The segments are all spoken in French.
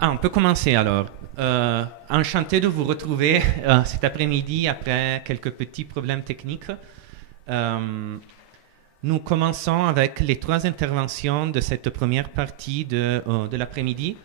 On peut commencer alors. Enchanté de vous retrouver cet après-midi après quelques petits problèmes techniques. Euh, Nous commençons avec les trois interventions de cette première partie de l'après-midi.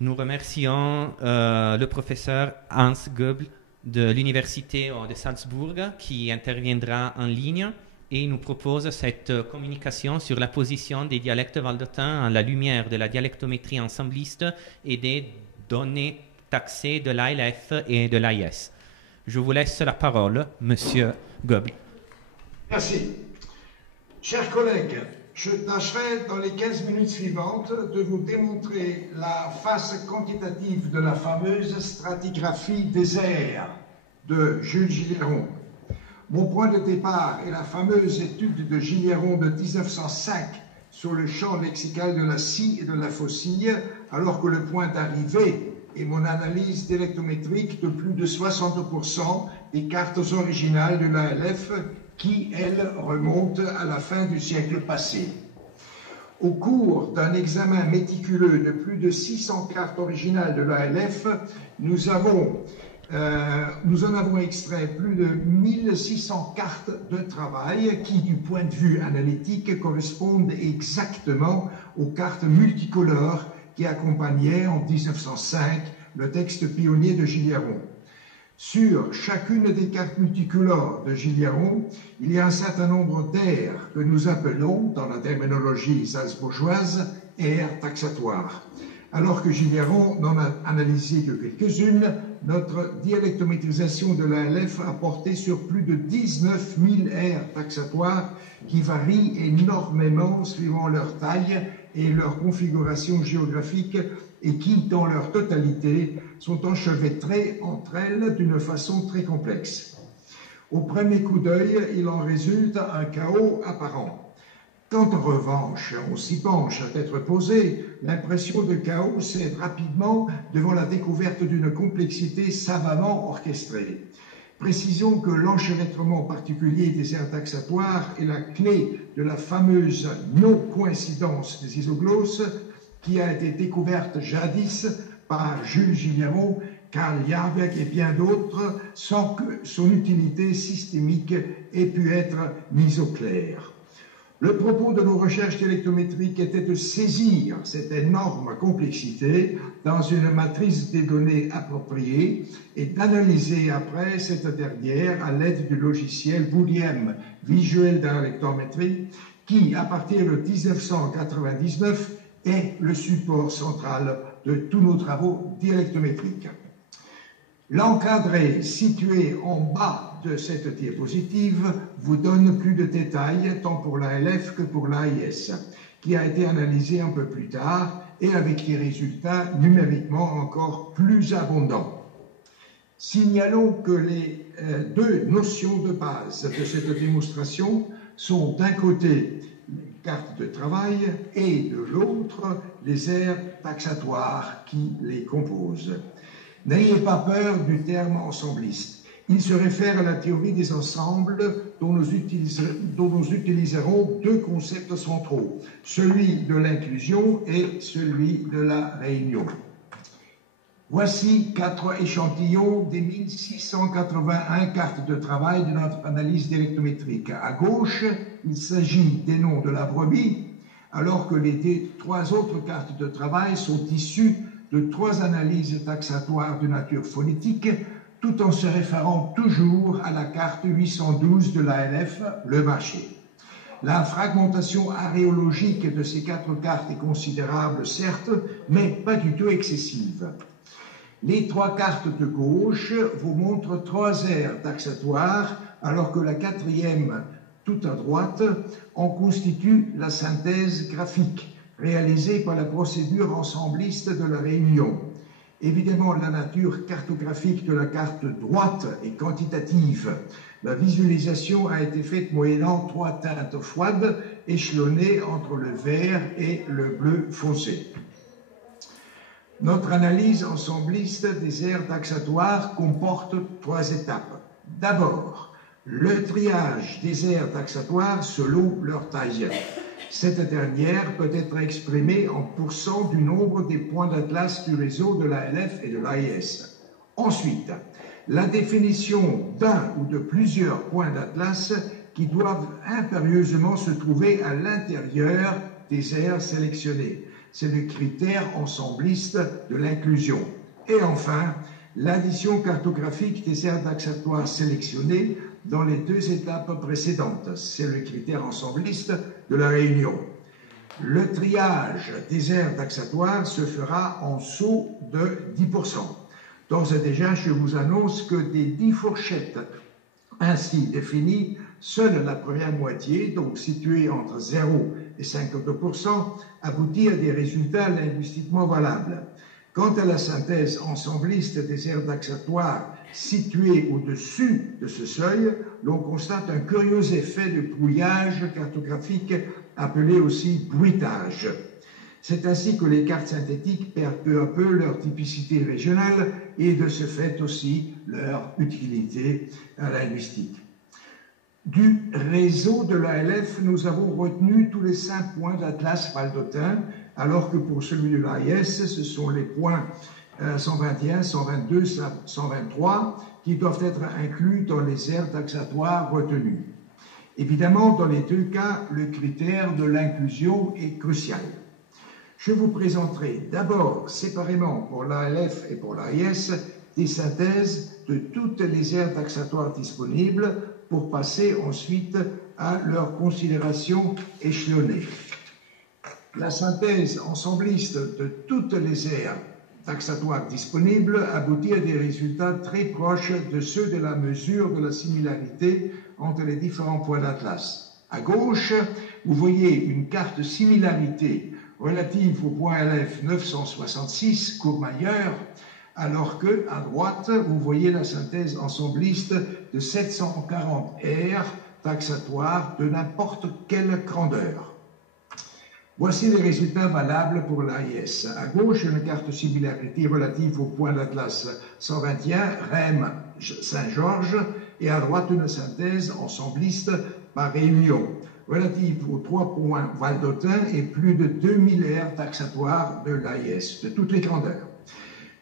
Nous remercions le professeur Hans Goebel de l'Université de Salzbourg qui interviendra en ligne et nous propose cette communication sur la position des dialectes valdôtains à la lumière de la dialectométrie ensembliste et des données taxées de l'ALF et de l'AIS. Je vous laisse la parole, Monsieur Goebel. Merci. Chers collègues, je tâcherai dans les 15 minutes suivantes de vous démontrer la face quantitative de la fameuse stratigraphie des airs de Jules Gilliéron. Mon point de départ est la fameuse étude de Gilliéron de 1905 sur le champ lexical de la scie et de la faucille, alors que le point d'arrivée est mon analyse dialectométrique de plus de 60% des cartes originales de l'ALF qui, elles, remontent à la fin du siècle passé. Au cours d'un examen méticuleux de plus de 600 cartes originales de l'ALF, nous en avons extrait plus de 1600 cartes de travail qui, du point de vue analytique, correspondent exactement aux cartes multicolores qui accompagnaient en 1905 le texte pionnier de Gilliéron. Sur chacune des cartes multicolores de Gilliéron, il y a un certain nombre d'aires que nous appelons, dans la terminologie salzbourgeoise, aires taxatoires. Alors que Gilliéron n'en a analysé que quelques-unes, notre dialectométrisation de l'ALF a porté sur plus de 19 000 aires taxatoires qui varient énormément suivant leur taille et leur configuration géographique et qui, dans leur totalité, sont enchevêtrées entre elles d'une façon très complexe. Au premier coup d'œil, il en résulte un chaos apparent. Quand en revanche on s'y penche à tête reposée, l'impression de chaos cède rapidement devant la découverte d'une complexité savamment orchestrée. Précisons que l'enchevêtrement particulier des aires taxatoires est la clé de la fameuse non-coïncidence des isoglosses qui a été découverte jadis par Jules Gilliéron, Karl Jahrbeck et bien d'autres, sans que son utilité systémique ait pu être mise au clair. Le propos de nos recherches dialectométriques était de saisir cette énorme complexité dans une matrice des données appropriée et d'analyser après cette dernière à l'aide du logiciel Boolean Visual Dialectometry qui, à partir de 1999, est le support central de tous nos travaux dialectométriques. L'encadré situé en bas de cette diapositive vous donne plus de détails tant pour l'ALF que pour l'AIS, qui a été analysé un peu plus tard et avec des résultats numériquement encore plus abondants. Signalons que les deux notions de base de cette démonstration sont d'un côté les cartes de travail et de l'autre les aires taxatoires qui les composent. N'ayez pas peur du terme ensembliste. Il se réfère à la théorie des ensembles dont nous utiliserons deux concepts centraux, celui de l'inclusion et celui de la réunion. Voici 4 échantillons des 1681 cartes de travail de notre analyse dialectométrique. À gauche, il s'agit des noms de la brebis, alors que les 3 autres cartes de travail sont issues de 3 analyses taxatoires de nature phonétique, tout en se référant toujours à la carte 812 de l'ALF, le marché. La fragmentation aréologique de ces 4 cartes est considérable, certes, mais pas du tout excessive. Les 3 cartes de gauche vous montrent 3 aires taxatoires, alors que la 4e, tout à droite, en constitue la synthèse graphique, réalisée par la procédure ensembliste de la réunion. Évidemment, la nature cartographique de la carte droite est quantitative. La visualisation a été faite moyennant 3 teintes froides échelonnées entre le vert et le bleu foncé. Notre analyse ensembliste des aires taxatoires comporte 3 étapes. D'abord, le triage des aires taxatoires selon leur taille. Cette dernière peut être exprimée en pourcent du nombre des points d'atlas du réseau de l'ALF et de l'AIS. Ensuite, la définition d'un ou de plusieurs points d'atlas qui doivent impérieusement se trouver à l'intérieur des aires sélectionnées. C'est le critère ensembliste de l'inclusion. Et enfin, l'addition cartographique des aires taxatoires sélectionnées dans les deux étapes précédentes. C'est le critère ensembliste de la réunion. Le triage des aires taxatoires se fera en saut de 10%. D'ores et déjà, je vous annonce que des 10 fourchettes ainsi définies, seule la première moitié, donc située entre 0 et 52%, aboutit à des résultats linguistiquement valables. Quant à la synthèse ensembliste des aires taxatoires situées au-dessus de ce seuil, l'on constate un curieux effet de brouillage cartographique appelé aussi bruitage. C'est ainsi que les cartes synthétiques perdent peu à peu leur typicité régionale et de ce fait aussi leur utilité linguistique. Du réseau de l'ALF, nous avons retenu tous les 5 points d'Atlas valdôtain, alors que pour celui de l'AIS, ce sont les points 121, 122, 123 qui doivent être inclus dans les aires taxatoires retenues. Évidemment, dans les deux cas, le critère de l'inclusion est crucial. Je vous présenterai d'abord séparément pour l'ALF et pour l'AIS des synthèses de toutes les aires taxatoires disponibles pour passer ensuite à leur considération échelonnée. La synthèse ensembliste de toutes les aires taxatoires disponibles aboutit à des résultats très proches de ceux de la mesure de la similarité entre les différents points d'Atlas. À gauche, vous voyez une carte similarité relative au point LF 966, Courmayeur, alors que, à droite, vous voyez la synthèse ensembliste de 740 aires taxatoires de n'importe quelle grandeur. Voici les résultats valables pour l'AIS. À gauche, une carte similarité relative au point d'Atlas 121, Rheims, Saint-Georges, et à droite, une synthèse ensembliste par réunion, relative aux 3 points valdôtains et plus de 2000 aires taxatoires de l'AIS, de toutes les grandeurs.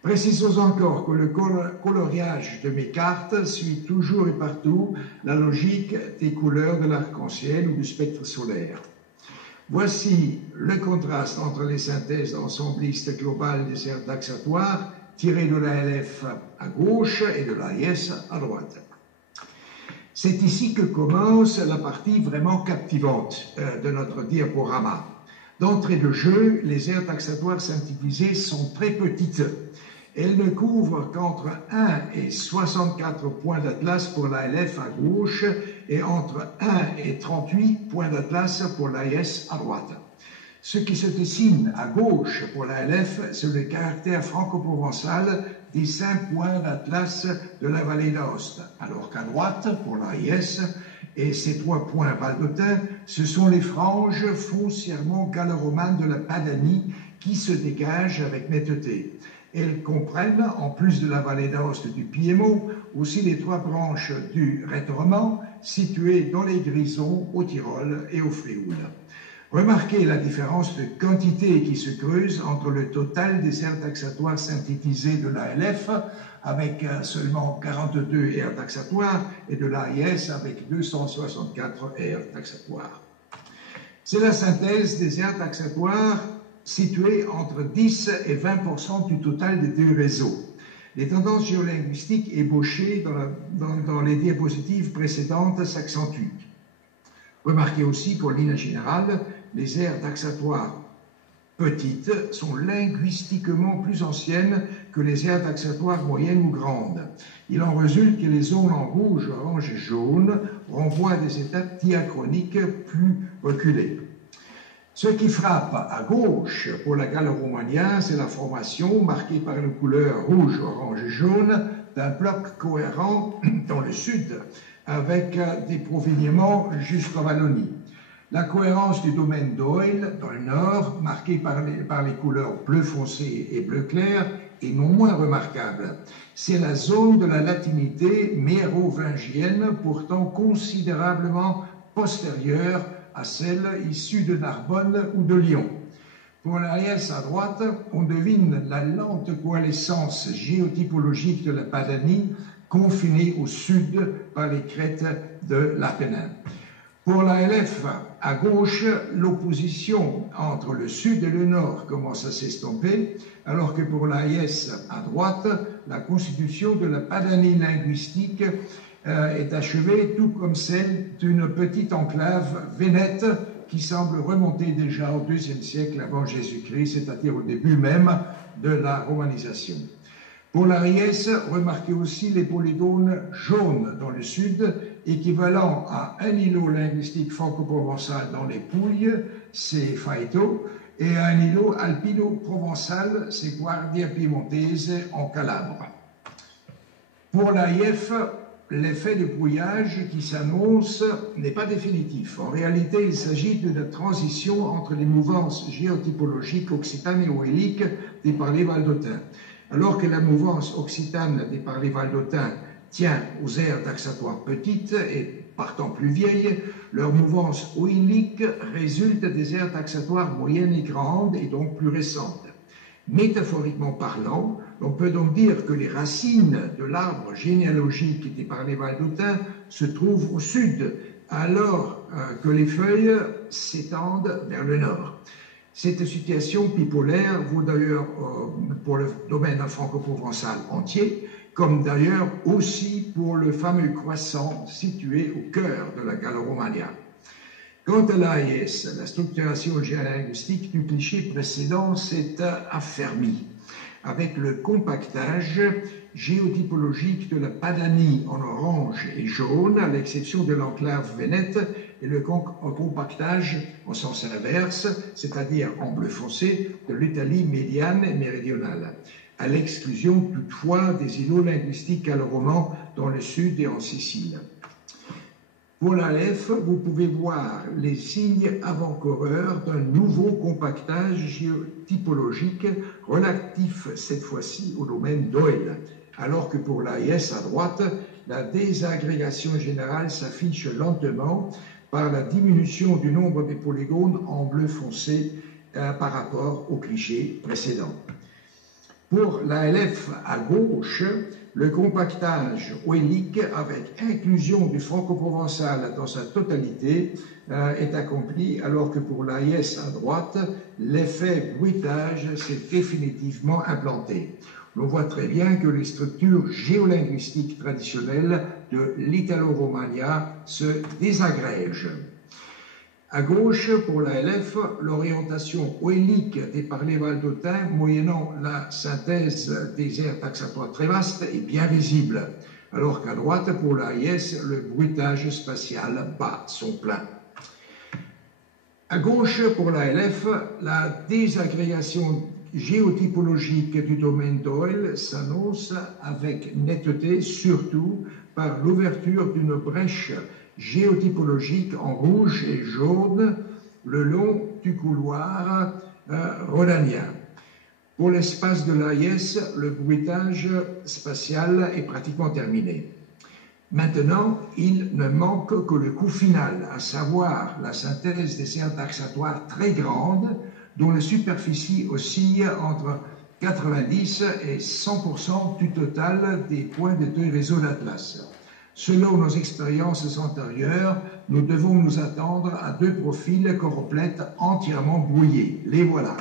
Précisons encore que le coloriage de mes cartes suit toujours et partout la logique des couleurs de l'arc-en-ciel ou du spectre solaire. Voici le contraste entre les synthèses ensemblistes globales des aires taxatoires tirées de l'ALF à gauche et de l'AIS à droite. C'est ici que commence la partie vraiment captivante de notre diaporama. D'entrée de jeu, les aires taxatoires synthétisées sont très petites. Elles ne couvrent qu'entre 1 et 64 points d'Atlas pour l'ALF à gauche et entre 1 et 38 points d'Atlas pour l'AIS à droite. Ce qui se dessine à gauche pour l'ALF, c'est le caractère franco-provençal des 5 points d'Atlas de la vallée d'Aoste, alors qu'à droite, pour l'AIS, et ces 3 points valdôtains, ce sont les franges foncièrement gallo-romanes de la Padanie qui se dégagent avec netteté. Elles comprennent, en plus de la vallée d'Aoste du Piémont, aussi les 3 branches du Rétormand, situées dans les Grisons, au Tyrol et au Frioul. Remarquez la différence de quantité qui se creuse entre le total des aires taxatoires synthétisées de l'ALF, avec seulement 42 aires taxatoires, et de l'AIS avec 264 aires taxatoires. C'est la synthèse des aires taxatoires situées entre 10 et 20% du total des deux réseaux. Les tendances géolinguistiques ébauchées dans les diapositives précédentes s'accentuent. Remarquez aussi qu'en ligne générale, les aires taxatoires petites sont linguistiquement plus anciennes que les aires taxatoires moyennes ou grandes. Il en résulte que les zones en rouge, orange et jaune renvoient à des étapes diachroniques plus reculées. Ce qui frappe à gauche pour la gallo-romanien, c'est la formation marquée par les couleurs rouge, orange et jaune d'un bloc cohérent dans le sud avec des provinements jusqu'en Wallonie. La cohérence du domaine Doyle dans le nord, marquée par les couleurs bleu foncé et bleu clair, est non moins remarquable. C'est la zone de la latinité mérovingienne, pourtant considérablement postérieure à celle issue de Narbonne ou de Lyon. Pour l'Ariès à droite, on devine la lente coalescence géotypologique de la Padanie, confinée au sud par les crêtes de l'Apennin. Pour la LF à gauche, l'opposition entre le sud et le nord commence à s'estomper, alors que pour l'AIS à droite, la constitution de la Padanie linguistique est achevée, tout comme celle d'une petite enclave vénète qui semble remonter déjà au IIe siècle avant Jésus-Christ, c'est-à-dire au début même de la romanisation. Pour l'Ariès, remarquez aussi les polygones jaunes dans le sud, équivalent à un îlot linguistique franco-provençal dans les Pouilles, c'est Faeto, et à un îlot alpino-provençal, c'est Guardia Piemontese en Calabre. Pour l'AIF, l'effet de brouillage qui s'annonce n'est pas définitif. En réalité, il s'agit d'une transition entre les mouvances géotypologiques occitanes et oéliques des parlers valdôtains. Alors que la mouvance occitane des parlers valdôtains tient aux aires taxatoires petites et partant plus vieilles, leur mouvance oïlique résulte des aires taxatoires moyennes et grandes et donc plus récentes. Métaphoriquement parlant, on peut donc dire que les racines de l'arbre généalogique des parlers valdôtains se trouvent au sud, alors que les feuilles s'étendent vers le nord. Cette situation bipolaire vaut d'ailleurs pour le domaine franco-provençal entier, comme d'ailleurs aussi pour le fameux croissant situé au cœur de la Gallo-Romagna. Quant à l'AIS, la structuration géolinguistique du cliché précédent s'est affermie, avec le compactage géotypologique de la Padanie en orange et jaune, à l'exception de l'enclave vénète, et le compactage en sens inverse, c'est-à-dire en bleu foncé, de l'Italie médiane et méridionale, à l'exclusion toutefois des îlots linguistiques gallo-romans dans le sud et en Sicile. Pour l'ALEF, vous pouvez voir les signes avant-coureurs d'un nouveau compactage géotypologique relatif cette fois-ci au domaine Doyle, alors que pour l'AIS à droite, la désagrégation générale s'affiche lentement par la diminution du nombre des polygones en bleu foncé par rapport au cliché précédent. Pour l'ALF à gauche, le compactage oélique avec inclusion du franco-provençal dans sa totalité est accompli, alors que pour l'AIS à droite, l'effet bruitage s'est définitivement implanté. On voit très bien que les structures géolinguistiques traditionnelles de l'Italo-Romagna se désagrègent. À gauche, pour la LF, l'orientation oélique des parlers valdôtains, moyennant la synthèse des aires taxatoires très vastes, est bien visible, alors qu'à droite, pour l'AIS, le bruitage spatial bat son plein. À gauche, pour la LF, la désagrégation géotypologique du domaine Doyle s'annonce avec netteté, surtout par l'ouverture d'une brèche géotypologique en rouge et jaune le long du couloir rhodanien. Pour l'espace de l'AIS, le bruitage spatial est pratiquement terminé. Maintenant, il ne manque que le coup final, à savoir la synthèse des aires taxatoires très grandes dont la superficie oscille entre 90 et 100% du total des points de deux réseaux d'Atlas. Selon nos expériences antérieures, nous devons nous attendre à deux profils complètes entièrement brouillés. Les voilà.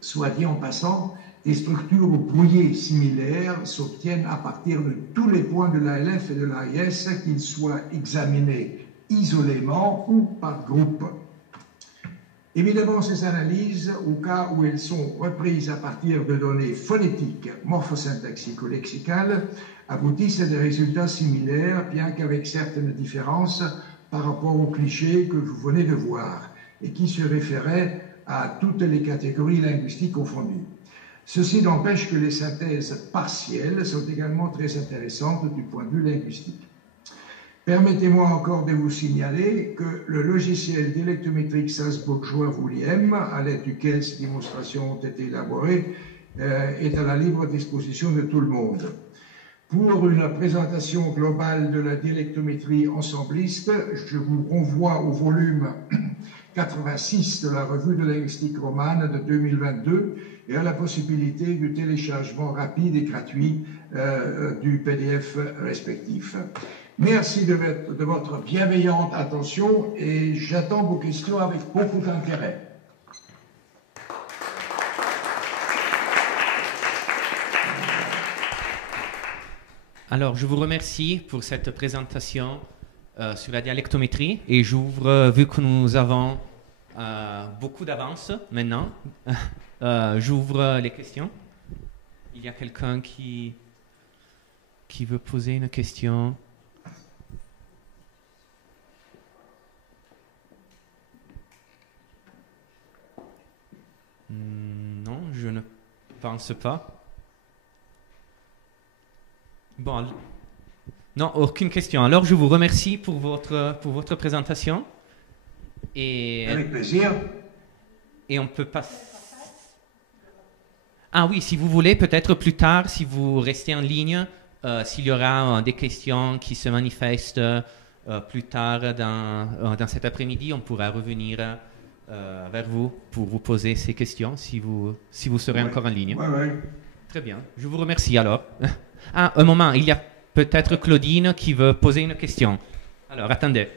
Soit dit en passant, des structures brouillées similaires s'obtiennent à partir de tous les points de l'ALF et de l'AIS, qu'ils soient examinés isolément ou par groupe. Évidemment, ces analyses, au cas où elles sont reprises à partir de données phonétiques, morphosyntaxiques ou lexicales, aboutissent à des résultats similaires, bien qu'avec certaines différences par rapport aux clichés que vous venez de voir, et qui se référaient à toutes les catégories linguistiques confondues. Ceci n'empêche que les synthèses partielles sont également très intéressantes du point de vue linguistique. Permettez-moi encore de vous signaler que le logiciel d'électrométrie Salzburg-Join-Woulliem, à l'aide duquel ces démonstrations ont été élaborées, est à la libre disposition de tout le monde. Pour une présentation globale de la diélectrométrie ensembliste, je vous renvoie au volume 86 de la revue de linguistique romane de 2022 et à la possibilité du téléchargement rapide et gratuit du PDF respectif. Merci de votre bienveillante attention et j'attends vos questions avec beaucoup d'intérêt. Alors, je vous remercie pour cette présentation sur la dialectométrie et j'ouvre, vu que nous avons beaucoup d'avance maintenant, j'ouvre les questions. Il y a quelqu'un qui veut poser une question? Non, je ne pense pas. Bon, non, aucune question. Alors, je vous remercie pour votre présentation. Et, avec plaisir. Et on peut passer... Ah oui, si vous voulez, peut-être plus tard, si vous restez en ligne, s'il y aura des questions qui se manifestent plus tard dans cet après-midi, on pourra revenir vers vous pour vous poser ces questions si vous serez encore en ligne. Oui. Très bien. Je vous remercie alors. Ah, un moment, il y a peut-être Claudine qui veut poser une question. Alors, attendez.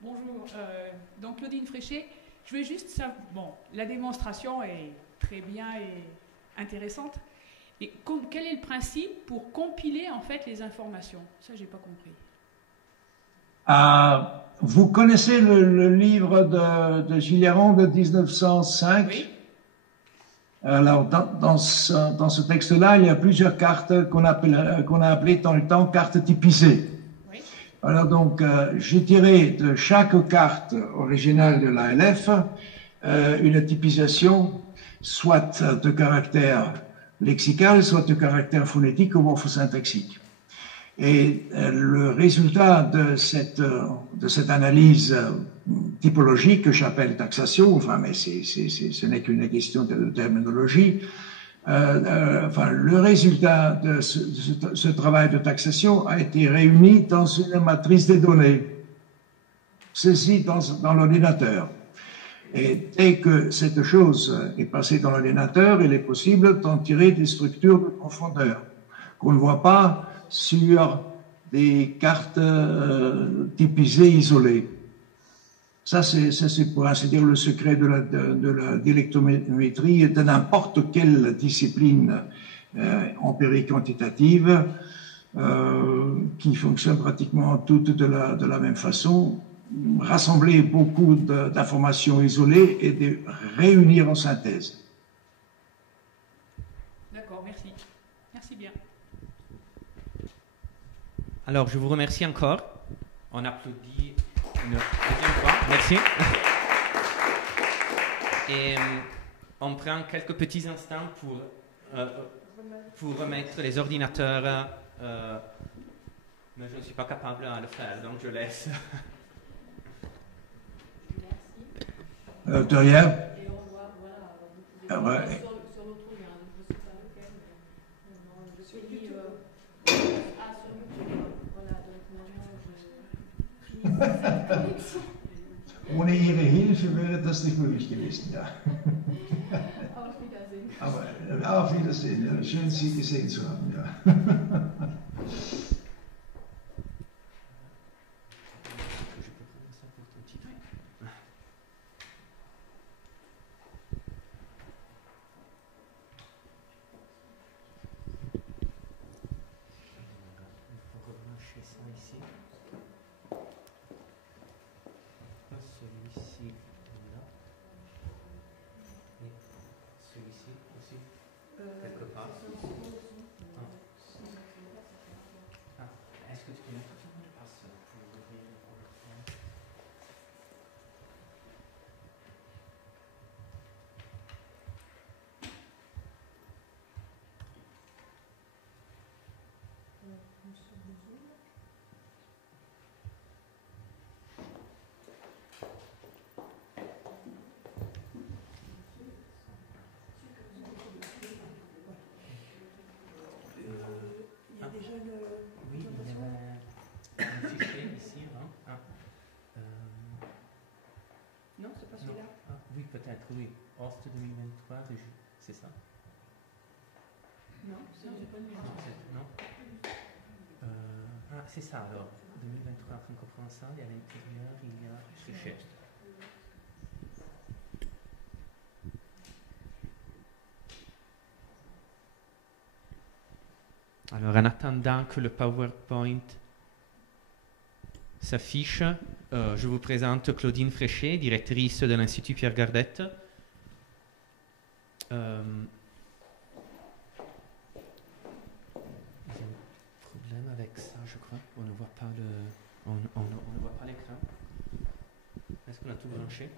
Bonjour, donc Claudine Fréchet. Je veux juste savoir, bon, la démonstration est très bien et intéressante. Et quel est le principe pour compiler en fait les informations? Ça, j'ai pas compris. Vous connaissez le livre de Gilleron de 1905? Oui. Alors, dans ce texte-là, il y a plusieurs cartes qu'on a appelées dans le temps cartes typisées. Oui. Alors donc, j'ai tiré de chaque carte originale de l'ALF une typisation, soit de caractère lexical, soit de caractère phonétique ou morphosyntaxique. Et le résultat de cette analyse typologique que j'appelle taxation, enfin, mais ce n'est qu'une question de terminologie, le résultat de ce travail de taxation a été réuni dans une matrice des données, ceci dans l'ordinateur. Et dès que cette chose est passée dans l'ordinateur, il est possible d'en tirer des structures de profondeur qu'on ne voit pas sur des cartes typisées isolées. Ça, c'est pour ainsi dire le secret de la dialectométrie et de n'importe quelle discipline empirique quantitative qui fonctionne pratiquement toutes de la même façon. Rassembler beaucoup d'informations isolées et de réunir en synthèse. D'accord, merci. Merci bien. Alors, je vous remercie encore. On applaudit une deuxième fois. Merci. Et on prend quelques petits instants pour remettre les ordinateurs. Mais je ne suis pas capable de le faire, donc je laisse. De rien. Et on voit, voilà, Ouais. sur l'autre lien, je ne sais pas lequel, mais je suis dit, sur YouTube, voilà, donc maintenant je... Ohne Ihre Hilfe wäre das nicht möglich gewesen, ja. Auf Wiedersehen. Aber auf Wiedersehen, ja. Schön, Sie gesehen zu haben, ja. Oui, il y a un fichier ici. Hein. Non, c'est pas celui-là. Oui, peut-être, oui. Ost 2023, c'est ça? Non, c'est pas le numéro. Non. C'est ça alors. 2023 franco-provençal, et à l'intérieur, il y a fichier. Alors, en attendant que le PowerPoint s'affiche, je vous présente Claudine Fréchet, directrice de l'Institut Pierre Gardette. J'ai un problème avec ça, je crois. On ne voit pas on ne voit pas l'écran. Est-ce qu'on a tout branché?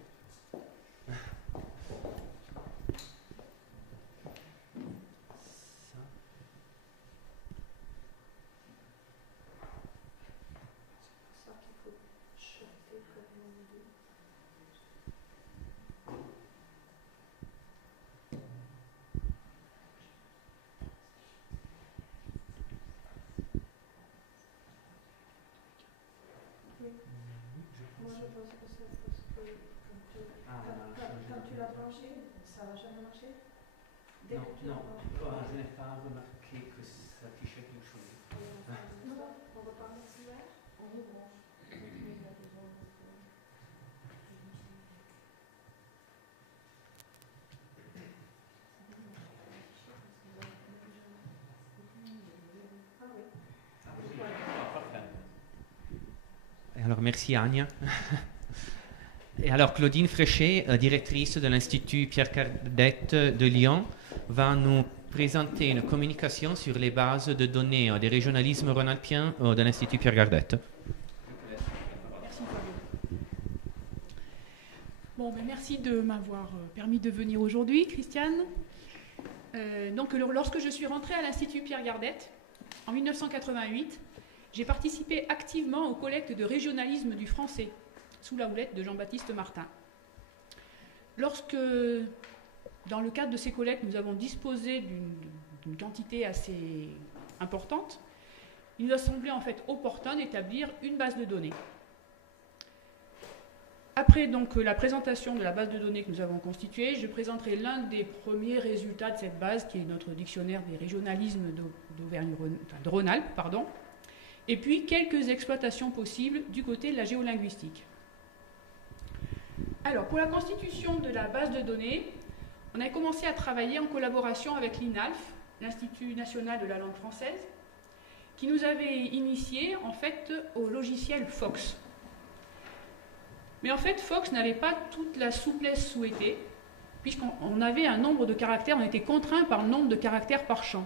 Moi, je pense que c'est parce que quand tu l'as branché, ça va jamais marcher. Dès que tu l'as branché. Je n'ai pas remarqué que ça affichait quelque chose. Non, on va pas mettre celui-là. On rebranche. Alors, merci Anya. Et alors, Claudine Fréchet, directrice de l'Institut Pierre Gardette de Lyon, va nous présenter une communication sur les bases de données des régionalismes rhône-alpiens de l'Institut Pierre Gardette. Merci Fabio. Bon, merci de m'avoir permis de venir aujourd'hui, Christiane. Donc, lorsque je suis rentrée à l'Institut Pierre Gardette, en 1988, j'ai participé activement aux collectes de régionalisme du français, sous la houlette de Jean-Baptiste Martin. Lorsque, dans le cadre de ces collectes, nous avons disposé d'une quantité assez importante, il nous a semblé en fait opportun d'établir une base de données. Après donc la présentation de la base de données que nous avons constituée, je présenterai l'un des premiers résultats de cette base, qui est notre dictionnaire des régionalismes de Rhône-Alpes, et puis quelques exploitations possibles du côté de la géolinguistique. Alors, pour la constitution de la base de données, on a commencé à travailler en collaboration avec l'INALF, l'Institut national de la langue française, qui nous avait initiés en fait au logiciel Fox. Mais en fait, Fox n'avait pas toute la souplesse souhaitée, puisqu'on avait un nombre de caractères, on était contraint par le nombre de caractères par champ.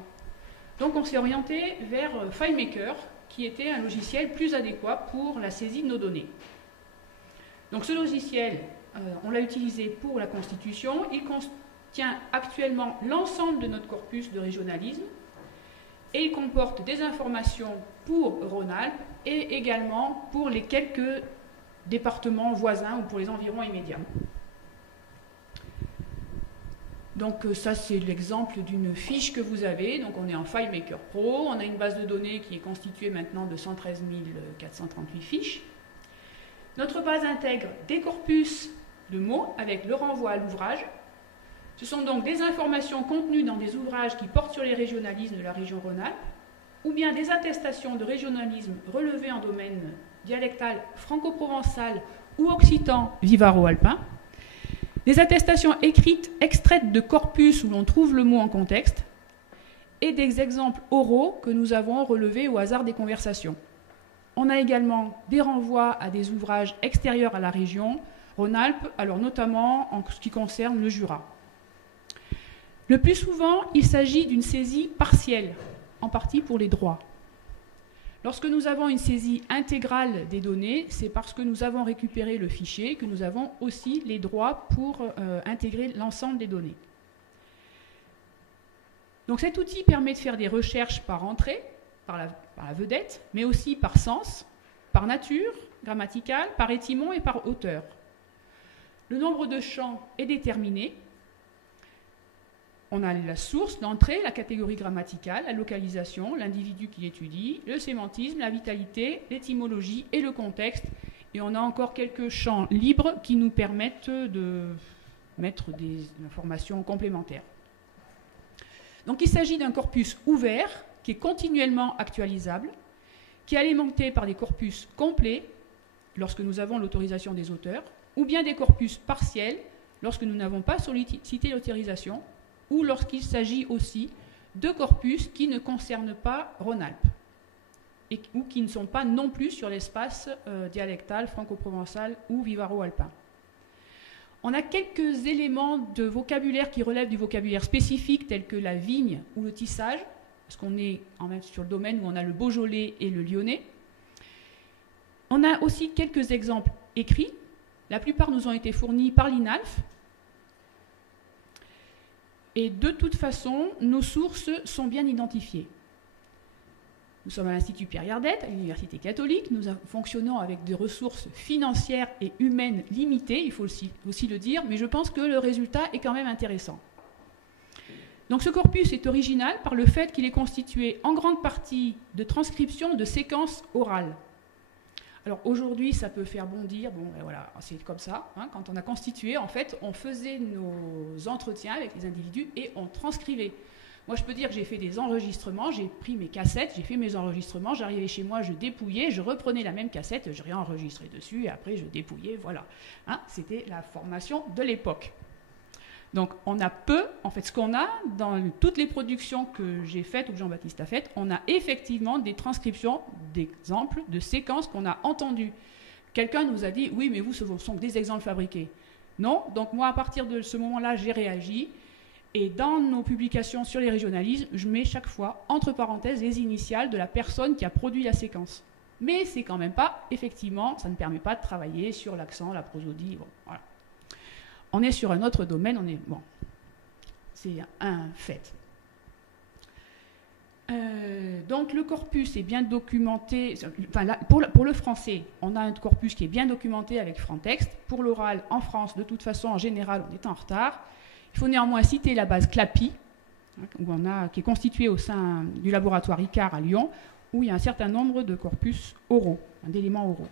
Donc on s'est orienté vers FileMaker, qui était un logiciel plus adéquat pour la saisie de nos données. Donc ce logiciel, on l'a utilisé pour la constitution. Il contient actuellement l'ensemble de notre corpus de régionalisme et il comporte des informations pour Rhône-Alpes et également pour les quelques départements voisins ou pour les environs immédiats. Donc ça, c'est l'exemple d'une fiche que vous avez. Donc on est en FileMaker Pro. On a une base de données qui est constituée maintenant de 113 438 fiches. Notre base intègre des corpus de mots avec le renvoi à l'ouvrage. Ce sont donc des informations contenues dans des ouvrages qui portent sur les régionalismes de la région Rhône-Alpes, ou bien des attestations de régionalisme relevées en domaine dialectal franco-provençal ou occitan vivaro-alpin, des attestations écrites extraites de corpus où l'on trouve le mot en contexte, et des exemples oraux que nous avons relevés au hasard des conversations. On a également des renvois à des ouvrages extérieurs à la région Rhône-Alpes, alors notamment en ce qui concerne le Jura. Le plus souvent, il s'agit d'une saisie partielle, en partie pour les droits. Lorsque nous avons une saisie intégrale des données, c'est parce que nous avons récupéré le fichier, que nous avons aussi les droits pour intégrer l'ensemble des données. Donc cet outil permet de faire des recherches par entrée, par la vedette, mais aussi par sens, par nature grammaticale, par étymon et par auteur. Le nombre de champs est déterminé. On a la source, l'entrée, la catégorie grammaticale, la localisation, l'individu qui étudie, le sémantisme, la vitalité, l'étymologie et le contexte. Et on a encore quelques champs libres qui nous permettent de mettre des informations complémentaires. Donc il s'agit d'un corpus ouvert qui est continuellement actualisable, qui est alimenté par des corpus complets lorsque nous avons l'autorisation des auteurs, ou bien des corpus partiels lorsque nous n'avons pas sollicité l'autorisation, ou lorsqu'il s'agit aussi de corpus qui ne concernent pas Rhône-Alpes, ou qui ne sont pas non plus sur l'espace dialectal, franco-provençal ou vivaro-alpin. On a quelques éléments de vocabulaire qui relèvent du vocabulaire spécifique, tels que la vigne ou le tissage, parce qu'on est en même sur le domaine où on a le Beaujolais et le Lyonnais. On a aussi quelques exemples écrits. La plupart nous ont été fournis par l'INALF. Et de toute façon, nos sources sont bien identifiées. Nous sommes à l'Institut Pierre Gardette, à l'Université catholique. Nous fonctionnons avec des ressources financières et humaines limitées, il faut aussi le dire, mais je pense que le résultat est quand même intéressant. Donc ce corpus est original par le fait qu'il est constitué en grande partie de transcriptions de séquences orales. Alors aujourd'hui, ça peut faire bondir, bon ben voilà, c'est comme ça, hein, quand on a constitué, en fait, on faisait nos entretiens avec les individus et on transcrivait. Moi, je peux dire que j'ai fait des enregistrements, j'ai pris mes cassettes, j'ai fait mes enregistrements, j'arrivais chez moi, je dépouillais, je reprenais la même cassette, je réenregistrais dessus, et après je dépouillais, voilà. Hein, c'était la formation de l'époque. Donc, on a peu, en fait, ce qu'on a dans toutes les productions que j'ai faites ou que Jean-Baptiste a faites, on a effectivement des transcriptions d'exemples, de séquences qu'on a entendues. Quelqu'un nous a dit, oui, mais vous, ce sont des exemples fabriqués. Non, donc moi, à partir de ce moment-là, j'ai réagi. Et dans nos publications sur les régionalismes, je mets chaque fois, entre parenthèses, les initiales de la personne qui a produit la séquence. Mais c'est quand même pas, effectivement, ça ne permet pas de travailler sur l'accent, la prosodie, bon, voilà. On est sur un autre domaine, bon, c'est un fait. Donc le corpus est bien documenté, enfin, là, pour le français, on a un corpus qui est bien documenté avec Frantext. Pour l'oral, en France, de toute façon, en général, on est en retard. Il faut néanmoins citer la base CLAPI, qui est constituée au sein du laboratoire ICAR à Lyon, où il y a un certain nombre de corpus oraux, d'éléments oraux.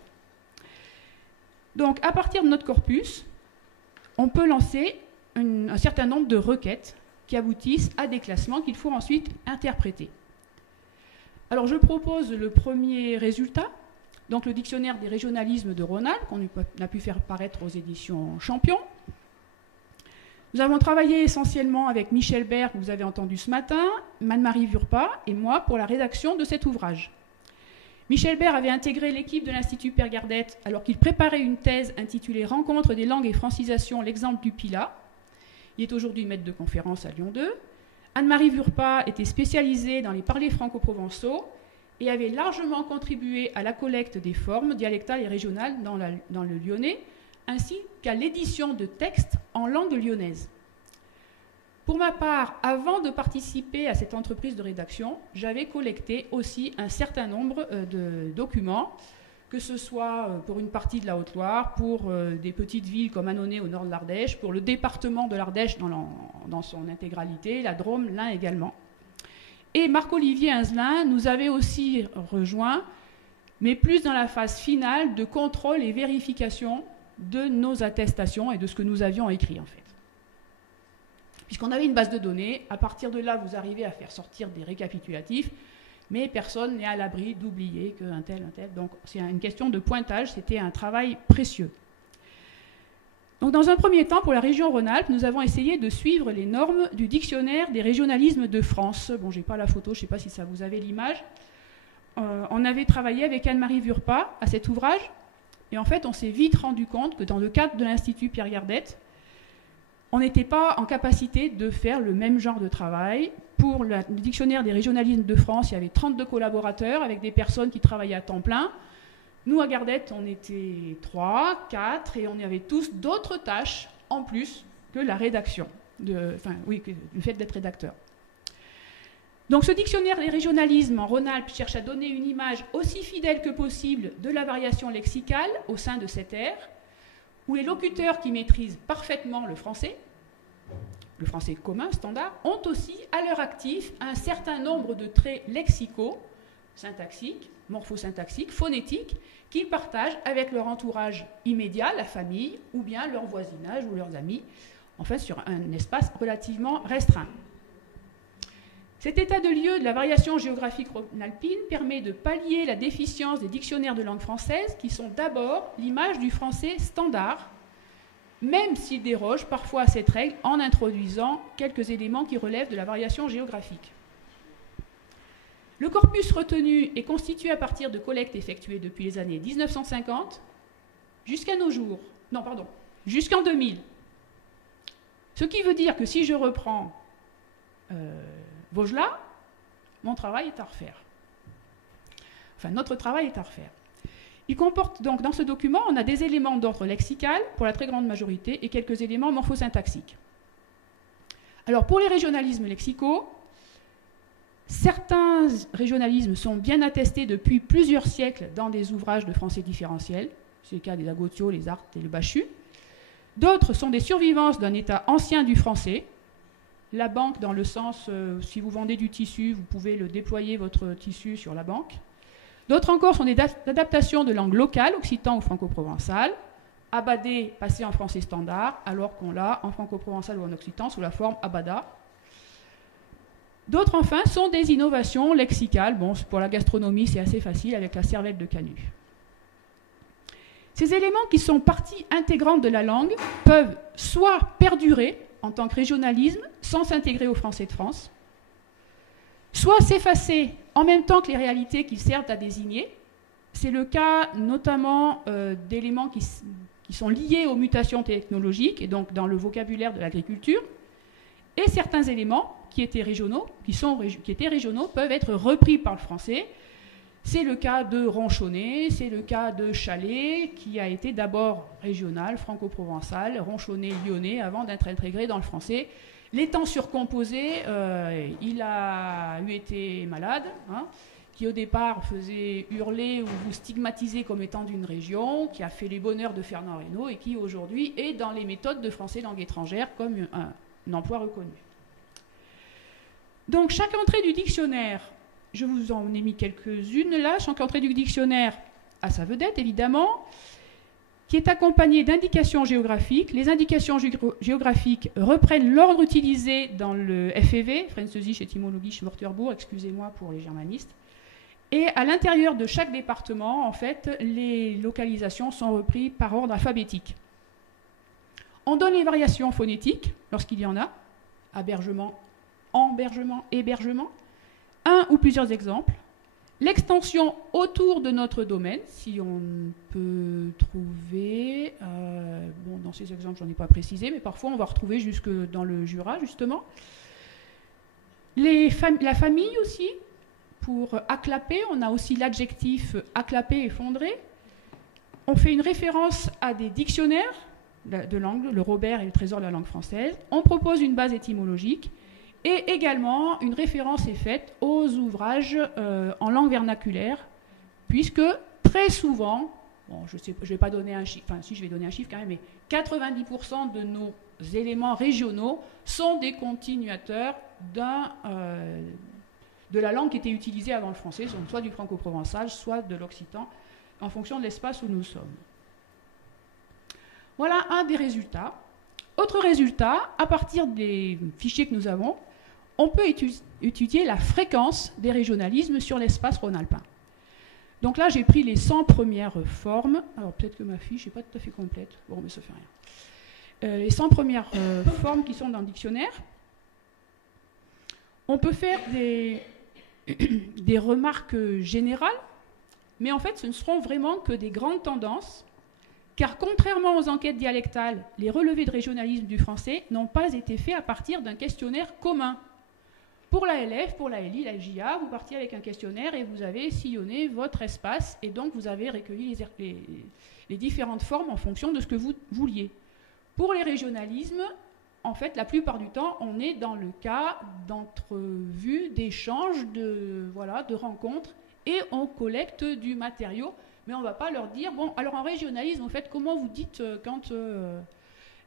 Donc à partir de notre corpus, on peut lancer un certain nombre de requêtes qui aboutissent à des classements qu'il faut ensuite interpréter. Alors je propose le premier résultat, donc le dictionnaire des régionalismes de Rhône-Alpes, qu'on a pu faire paraître aux éditions Champion. Nous avons travaillé essentiellement avec Michel Bert, que vous avez entendu ce matin, Anne-Marie Vurpa et moi pour la rédaction de cet ouvrage. Michel Bert avait intégré l'équipe de l'Institut Pierre Gardette alors qu'il préparait une thèse intitulée « Rencontre des langues et francisation, l'exemple du Pilat ». Il est aujourd'hui maître de conférence à Lyon 2. Anne-Marie Vurpa était spécialisée dans les parlers franco-provençaux et avait largement contribué à la collecte des formes dialectales et régionales dans le lyonnais, ainsi qu'à l'édition de textes en langue lyonnaise. Pour ma part, avant de participer à cette entreprise de rédaction, j'avais collecté aussi un certain nombre de documents, que ce soit pour une partie de la Haute-Loire, pour des petites villes comme Annonay au nord de l'Ardèche, pour le département de l'Ardèche dans son intégralité, la Drôme, l'Ain également. Et Marc-Olivier Hinzelin nous avait aussi rejoint, mais plus dans la phase finale de contrôle et vérification de nos attestations et de ce que nous avions écrit en fait. Puisqu'on avait une base de données, à partir de là, vous arrivez à faire sortir des récapitulatifs, mais personne n'est à l'abri d'oublier qu'un tel. Donc c'est une question de pointage, c'était un travail précieux. Donc dans un premier temps, pour la région Rhône-Alpes, nous avons essayé de suivre les normes du dictionnaire des régionalismes de France. Bon, j'ai pas la photo, je ne sais pas si ça vous avez l'image. On avait travaillé avec Anne-Marie Vurpa à cet ouvrage, et en fait, on s'est vite rendu compte que dans le cadre de l'Institut Pierre Gardette, on n'était pas en capacité de faire le même genre de travail. Pour le dictionnaire des régionalismes de France, il y avait 32 collaborateurs avec des personnes qui travaillaient à temps plein. Nous, à Gardette, on était 3, 4, et on avait tous d'autres tâches en plus que la rédaction, le fait d'être rédacteur. Donc ce dictionnaire des régionalismes en Rhône-Alpes cherche à donner une image aussi fidèle que possible de la variation lexicale au sein de cette ère, où les locuteurs qui maîtrisent parfaitement le français commun, standard, ont aussi à leur actif un certain nombre de traits lexicaux, syntaxiques, morphosyntaxiques, phonétiques, qu'ils partagent avec leur entourage immédiat, la famille, ou bien leur voisinage ou leurs amis, enfin sur un espace relativement restreint. Cet état de lieu de la variation géographique rhône-alpine permet de pallier la déficience des dictionnaires de langue française qui sont d'abord l'image du français standard, même s'ils dérogent parfois à cette règle en introduisant quelques éléments qui relèvent de la variation géographique. Le corpus retenu est constitué à partir de collectes effectuées depuis les années 1950 jusqu'à nos jours, jusqu'en 2000. Ce qui veut dire que si je reprends Vaugelas, mon travail est à refaire. Enfin, notre travail est à refaire. Il comporte donc, dans ce document, on a des éléments d'ordre lexical pour la très grande majorité et quelques éléments morphosyntaxiques. Alors, pour les régionalismes lexicaux, certains régionalismes sont bien attestés depuis plusieurs siècles dans des ouvrages de français différentiel. C'est le cas des Agotio, les Arthes et le Bachut. D'autres sont des survivances d'un état ancien du français. La banque, dans le sens, si vous vendez du tissu, vous pouvez le déployer, votre tissu, sur la banque. D'autres encore sont des adaptations de langue locale, occitan ou franco-provençal. Abadé, passé en français standard, alors qu'on l'a en franco-provençal ou en occitan sous la forme abada. D'autres, enfin, sont des innovations lexicales. Bon, pour la gastronomie, c'est assez facile avec la cervelle de Canut. Ces éléments qui sont partie intégrante de la langue peuvent soit perdurer en tant que régionalisme sans s'intégrer au français de France, soit s'effacer en même temps que les réalités qu'ils servent à désigner. C'est le cas notamment d'éléments qui sont liés aux mutations technologiques et donc dans le vocabulaire de l'agriculture. Et certains éléments qui étaient régionaux, peuvent être repris par le français. C'est le cas de Ronchonnet, c'est le cas de Chalais, qui a été d'abord régional, franco-provençal, Ronchonnet, lyonnais, avant d'être intégré dans le français. L'étant surcomposé, il a été malade, qui au départ faisait hurler ou vous stigmatiser comme étant d'une région, qui a fait les bonheurs de Fernand Reynaud et qui aujourd'hui est dans les méthodes de français langue étrangère comme un emploi reconnu. Donc chaque entrée du dictionnaire, je vous en ai mis quelques-unes là, chaque entrée du dictionnaire a sa vedette évidemment, qui est accompagnée d'indications géographiques. Les indications géographiques reprennent l'ordre utilisé dans le FEV, Französisch Etymologisches Wörterbuch, excusez-moi pour les germanistes. Et à l'intérieur de chaque département, en fait, les localisations sont reprises par ordre alphabétique. On donne les variations phonétiques, lorsqu'il y en a, abergement, embergement, hébergement, un ou plusieurs exemples, l'extension autour de notre domaine, si on peut trouver, bon, dans ces exemples, je n'en ai pas précisé, mais parfois on va retrouver jusque dans le Jura, justement. La famille aussi, pour acclaper, on a aussi l'adjectif acclaper et fondrer. On fait une référence à des dictionnaires de langue, le Robert et le Trésor de la langue française. On propose une base étymologique. Et également, une référence est faite aux ouvrages en langue vernaculaire, puisque très souvent, bon, je ne vais pas donner un chiffre, enfin si je vais donner un chiffre quand même, mais 90% de nos éléments régionaux sont des continuateurs de la langue qui était utilisée avant le français, soit du franco-provençal, soit de l'occitan, en fonction de l'espace où nous sommes. Voilà un des résultats. Autre résultat, à partir des fichiers que nous avons, on peut étudier la fréquence des régionalismes sur l'espace rhône-alpin. Donc là, j'ai pris les 100 premières formes. Alors peut-être que ma fiche n'est pas tout à fait complète. Bon, mais ça fait rien. Les 100 premières formes qui sont dans le dictionnaire. On peut faire des remarques générales, mais en fait, ce ne seront vraiment que des grandes tendances, car contrairement aux enquêtes dialectales, les relevés de régionalisme du français n'ont pas été faits à partir d'un questionnaire commun. Pour la LF, pour la LI, la JA, vous partiez avec un questionnaire et vous avez sillonné votre espace et donc vous avez recueilli les différentes formes en fonction de ce que vous vouliez. Pour les régionalismes, en fait, la plupart du temps, on est dans le cas d'entrevues, d'échanges, de rencontres, et on collecte du matériau, mais on ne va pas leur dire, bon, alors en régionalisme, en fait, comment vous dites quand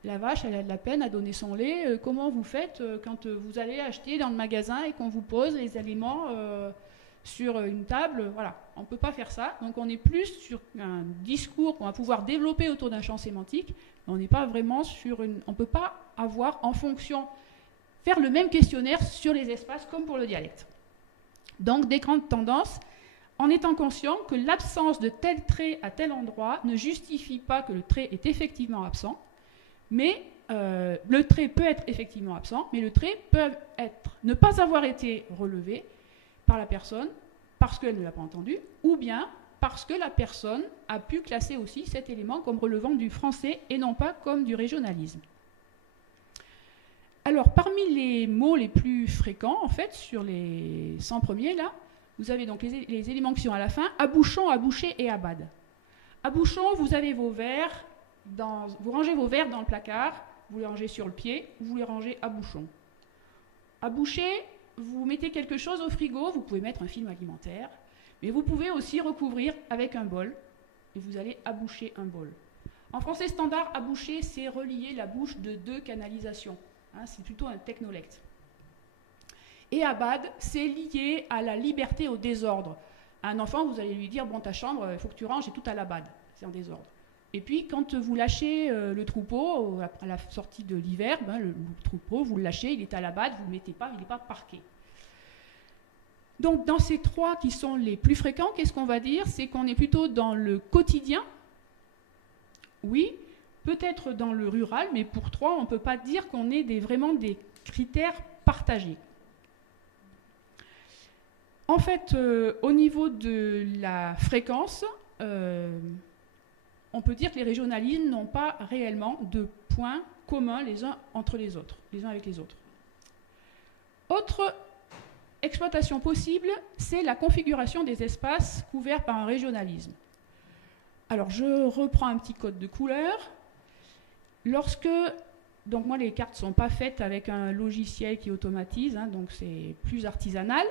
la vache, elle a de la peine à donner son lait, comment vous faites quand vous allez acheter dans le magasin et qu'on vous pose les aliments sur une table, voilà, on ne peut pas faire ça, donc on est plus sur un discours qu'on va pouvoir développer autour d'un champ sémantique, on n'est pas vraiment sur une... On ne peut pas avoir en fonction, faire le même questionnaire sur les espaces comme pour le dialecte. Donc des grandes tendances, en étant conscient que l'absence de tel trait à tel endroit ne justifie pas que le trait est effectivement absent, mais le trait peut être effectivement absent, mais le trait peut ne pas avoir été relevé par la personne parce qu'elle ne l'a pas entendu, ou bien parce que la personne a pu classer aussi cet élément comme relevant du français et non pas comme du régionalisme. Alors, parmi les mots les plus fréquents, en fait, sur les 100 premiers, là, vous avez donc les éléments qui sont à la fin, abouchon, abouché et abad. Abouchon, vous avez vos verres, vous rangez vos verres dans le placard, vous les rangez sur le pied, vous les rangez à bouchon. Abouché, vous mettez quelque chose au frigo, vous pouvez mettre un film alimentaire, mais vous pouvez aussi recouvrir avec un bol, et vous allez aboucher un bol. En français standard, aboucher, c'est relier la bouche de 2 canalisations. Hein, c'est plutôt un technolecte. Et abad, c'est lié à la liberté au désordre. À un enfant, vous allez lui dire, bon, ta chambre, il faut que tu ranges, c'est tout à l'abad, c'est en désordre. Et puis, quand vous lâchez le troupeau, à la sortie de l'hiver, le troupeau, vous le lâchez, il est à l'abad, vous ne le mettez pas, il n'est pas parqué. Donc, dans ces 3 qui sont les plus fréquents, qu'est-ce qu'on va dire? C'est qu'on est plutôt dans le quotidien, oui, peut-être dans le rural, mais pour 3, on ne peut pas dire qu'on ait vraiment des critères partagés. En fait, au niveau de la fréquence, on peut dire que les régionalismes n'ont pas réellement de points communs les uns entre les autres, les uns avec les autres. Autre exploitation possible, c'est la configuration des espaces couverts par un régionalisme. Alors, je reprends un petit code de couleur. Donc moi, les cartes ne sont pas faites avec un logiciel qui automatise, hein, donc c'est plus artisanal.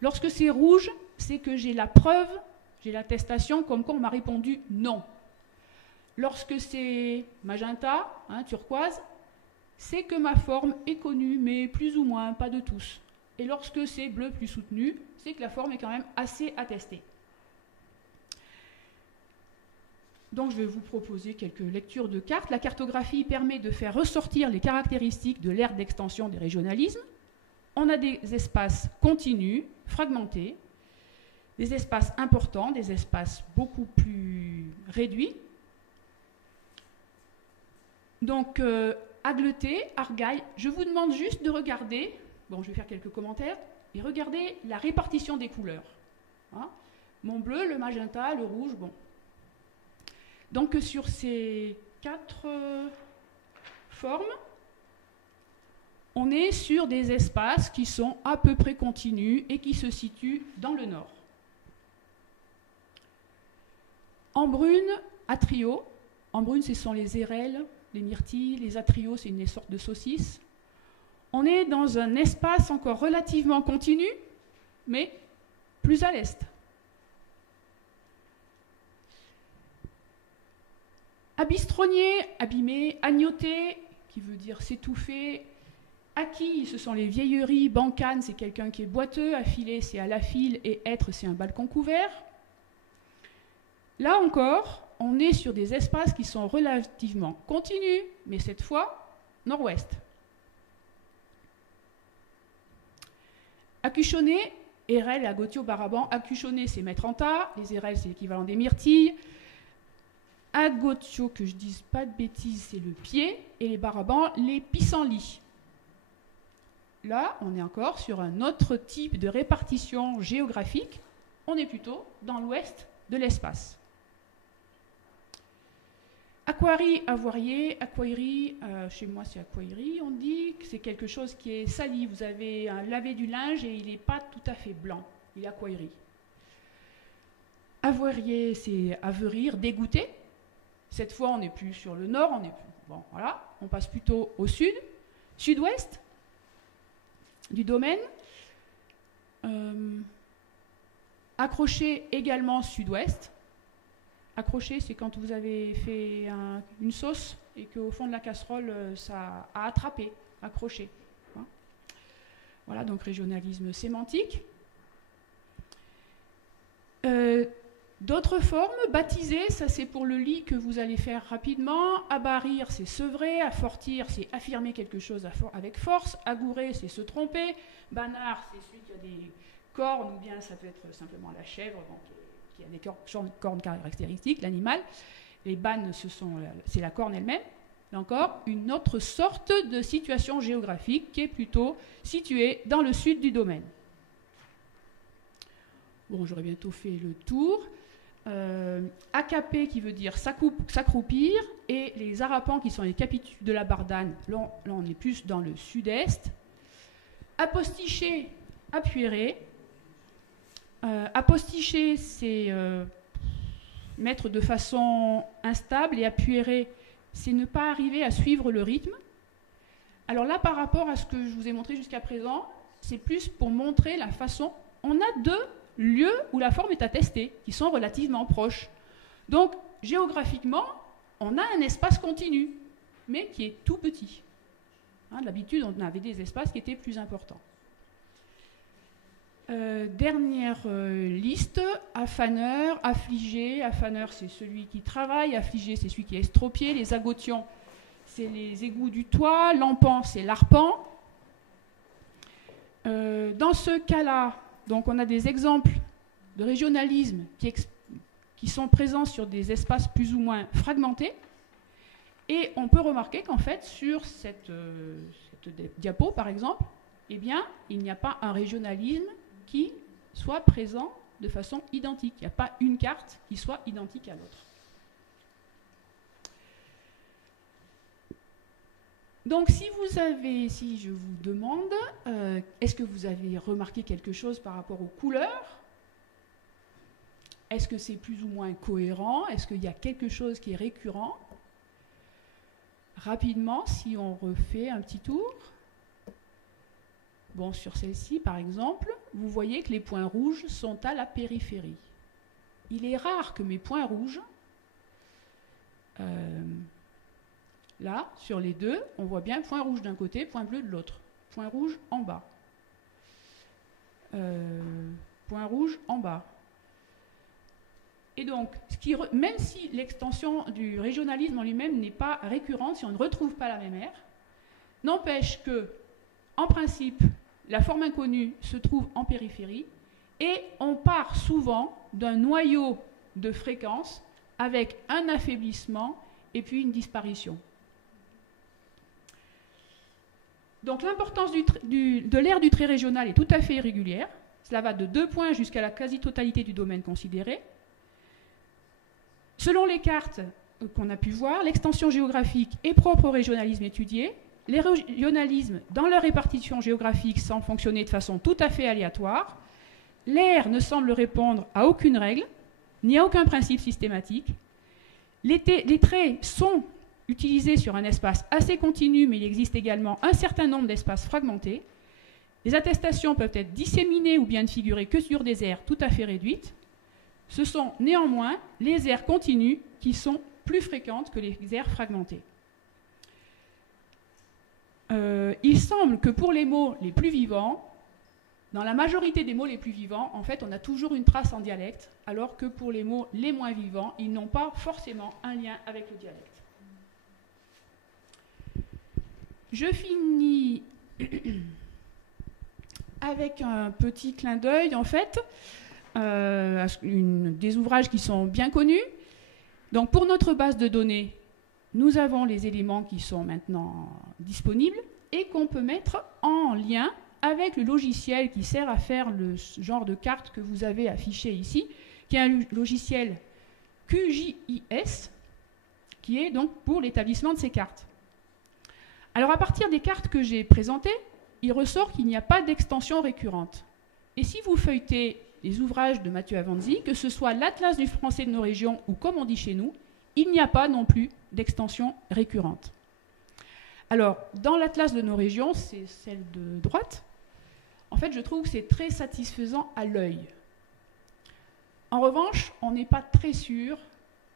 Lorsque c'est rouge, c'est que j'ai la preuve, j'ai l'attestation comme quoi on m'a répondu non. Lorsque c'est magenta, hein, turquoise, c'est que ma forme est connue, mais plus ou moins, pas de tous. Et lorsque c'est bleu plus soutenu, c'est que la forme est quand même assez attestée. Donc je vais vous proposer quelques lectures de cartes. La cartographie permet de faire ressortir les caractéristiques de l'aire d'extension des régionalismes. On a des espaces continus, fragmentés, des espaces importants, des espaces beaucoup plus réduits. Donc, Agleté, Argaille, je vous demande juste de regarder, bon, je vais faire quelques commentaires, et regardez la répartition des couleurs. Hein, mon bleu, le magenta, le rouge, bon. Donc, sur ces 4 formes, on est sur des espaces qui sont à peu près continus et qui se situent dans le nord. En brune, atrio. En brune, ce sont les érelles, les myrtilles, les atrios, c'est une sorte de saucisse. On est dans un espace encore relativement continu, mais plus à l'est. Abistronnier, abîmé, agnoté, qui veut dire s'étouffer. Acquis, ce sont les vieilleries. Bancane, c'est quelqu'un qui est boiteux. Affilé, c'est à la file. Et être, c'est un balcon couvert. Là encore, on est sur des espaces qui sont relativement continus, mais cette fois, nord-ouest. Accuchonné, érelle, agotio, baraban. Accuchonné, c'est mettre en tas. Les érelles, c'est l'équivalent des myrtilles. Agotio, que je ne dise pas de bêtises, c'est le pied. Et les barabans, les pissenlits. Là, on est encore sur un autre type de répartition géographique. On est plutôt dans l'ouest de l'espace. Aquari, avoirier, aquairie, chez moi c'est aquairie, on dit que c'est quelque chose qui est sali. Vous avez lavé du linge et il n'est pas tout à fait blanc, il est aquairie. Avoirier, c'est aveurir, dégoûter. Cette fois, on n'est plus sur le nord, on passe plutôt au sud. Sud-ouest du domaine. Accroché également sud-ouest. Accroché, c'est quand vous avez fait une sauce et qu'au fond de la casserole, ça a attrapé, accroché. Voilà, donc régionalisme sémantique. D'autres formes, baptiser, ça c'est pour le lit que vous allez faire rapidement. Abarir, c'est sevrer. Affortir, c'est affirmer quelque chose avec force. Agourer, c'est se tromper. Banard, c'est celui qui a des cornes, ou bien ça peut être simplement la chèvre, donc, qui a des cornes caractéristiques, l'animal. Les bannes, c'est la corne elle-même. Là encore, une autre sorte de situation géographique qui est plutôt située dans le sud du domaine. Bon, j'aurais bientôt fait le tour. Acapé qui veut dire s'accroupir, et les arapans qui sont les capitules de la Bardane, là on est plus dans le sud-est. Aposticher, appuyer. Aposticher, c'est mettre de façon instable, et appuyer, c'est ne pas arriver à suivre le rythme. Alors là, par rapport à ce que je vous ai montré jusqu'à présent, c'est plus pour montrer la façon. On a deux lieux où la forme est attestée, qui sont relativement proches. Donc, géographiquement, on a un espace continu, mais qui est tout petit. D'habitude, on avait des espaces qui étaient plus importants. Dernière liste, affaneur, affligé. Affaneur, c'est celui qui travaille. Affligé, c'est celui qui est estropié. Les agotions, c'est les égouts du toit. Lampan, c'est l'arpent. Dans ce cas-là, donc on a des exemples de régionalisme qui sont présents sur des espaces plus ou moins fragmentés. Et on peut remarquer qu'en fait, sur cette diapo, par exemple, eh bien, il n'y a pas un régionalisme qui soit présent de façon identique. Il n'y a pas une carte qui soit identique à l'autre. Donc, si je vous demande, est-ce que vous avez remarqué quelque chose par rapport aux couleurs? Est-ce que c'est plus ou moins cohérent? Est-ce qu'il y a quelque chose qui est récurrent? Rapidement, si on refait un petit tour. Bon, sur celle-ci, par exemple, vous voyez que les points rouges sont à la périphérie. Il est rare que mes points rouges, là, sur les deux, on voit bien point rouge d'un côté, point bleu de l'autre. Point rouge en bas. Point rouge en bas. Et donc, même si l'extension du régionalisme en lui-même n'est pas récurrente, si on ne retrouve pas la même ère, n'empêche que, en principe, la forme inconnue se trouve en périphérie, et on part souvent d'un noyau de fréquence avec un affaiblissement et puis une disparition. Donc l'importance de l'aire du trait régional est tout à fait irrégulière. Cela va de 2 points jusqu'à la quasi-totalité du domaine considéré. Selon les cartes qu'on a pu voir, l'extension géographique est propre au régionalisme étudié. Les régionalismes, dans leur répartition géographique, semblent fonctionner de façon tout à fait aléatoire. L'aire ne semble répondre à aucune règle, ni à aucun principe systématique. Les traits sont utilisés sur un espace assez continu, mais il existe également un certain nombre d'espaces fragmentés. Les attestations peuvent être disséminées ou bien ne figurer que sur des aires tout à fait réduites. Ce sont néanmoins les aires continues qui sont plus fréquentes que les aires fragmentées. Il semble que pour les mots les plus vivants, dans la majorité des mots les plus vivants, en fait, on a toujours une trace en dialecte, alors que pour les mots les moins vivants, ils n'ont pas forcément un lien avec le dialecte. Je finis avec un petit clin d'œil, en fait, des ouvrages qui sont bien connus. Donc, pour notre base de données, nous avons les éléments qui sont maintenant disponibles et qu'on peut mettre en lien avec le logiciel qui sert à faire le genre de carte que vous avez affiché ici, qui est un logiciel QGIS, qui est donc pour l'établissement de ces cartes. Alors, à partir des cartes que j'ai présentées, il ressort qu'il n'y a pas d'extension récurrente. Et si vous feuilletez les ouvrages de Mathieu Avanzi, que ce soit l'Atlas du français de nos régions ou comme on dit chez nous, il n'y a pas non plus d'extension récurrente. Alors, dans l'atlas de nos régions, c'est celle de droite, en fait, je trouve que c'est très satisfaisant à l'œil. En revanche, on n'est pas très sûr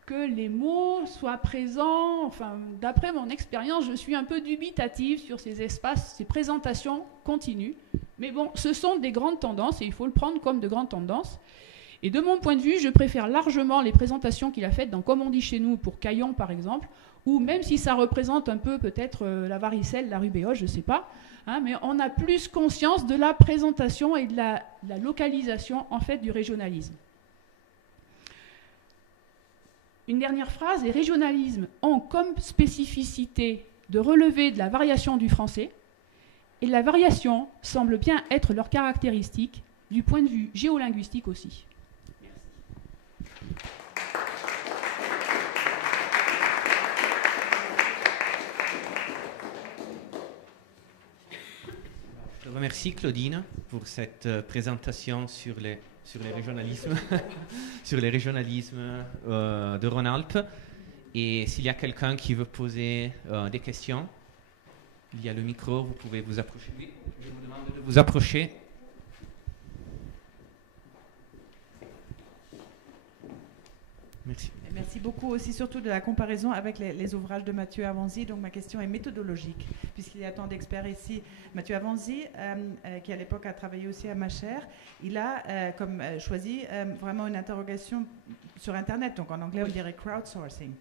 que les mots soient présents. Enfin, d'après mon expérience, je suis un peu dubitative sur ces espaces, ces présentations continues. Mais bon, ce sont des grandes tendances et il faut le prendre comme de grandes tendances. Et de mon point de vue, je préfère largement les présentations qu'il a faites dans Comme on dit chez nous pour Caillon, par exemple, ou même si ça représente un peu peut-être la varicelle, la rubéole, je ne sais pas, hein, mais on a plus conscience de la présentation et de la localisation en fait du régionalisme. Une dernière phrase, les régionalismes ont comme spécificité de relever de la variation du français, et la variation semble bien être leur caractéristique du point de vue géolinguistique aussi. Je remercie Claudine pour cette présentation sur les régionalismes, sur les régionalismes de Rhône-Alpes. Et s'il y a quelqu'un qui veut poser des questions, il y a le micro, vous pouvez vous approcher. Oui, je vous demande de vous approcher. Merci. Merci beaucoup aussi, surtout de la comparaison avec les ouvrages de Mathieu Avanzi. Donc ma question est méthodologique, puisqu'il y a tant d'experts ici. Mathieu Avanzi, qui à l'époque a travaillé aussi à Machère, il a choisi vraiment une interrogation sur Internet. Donc en anglais, on dirait crowdsourcing.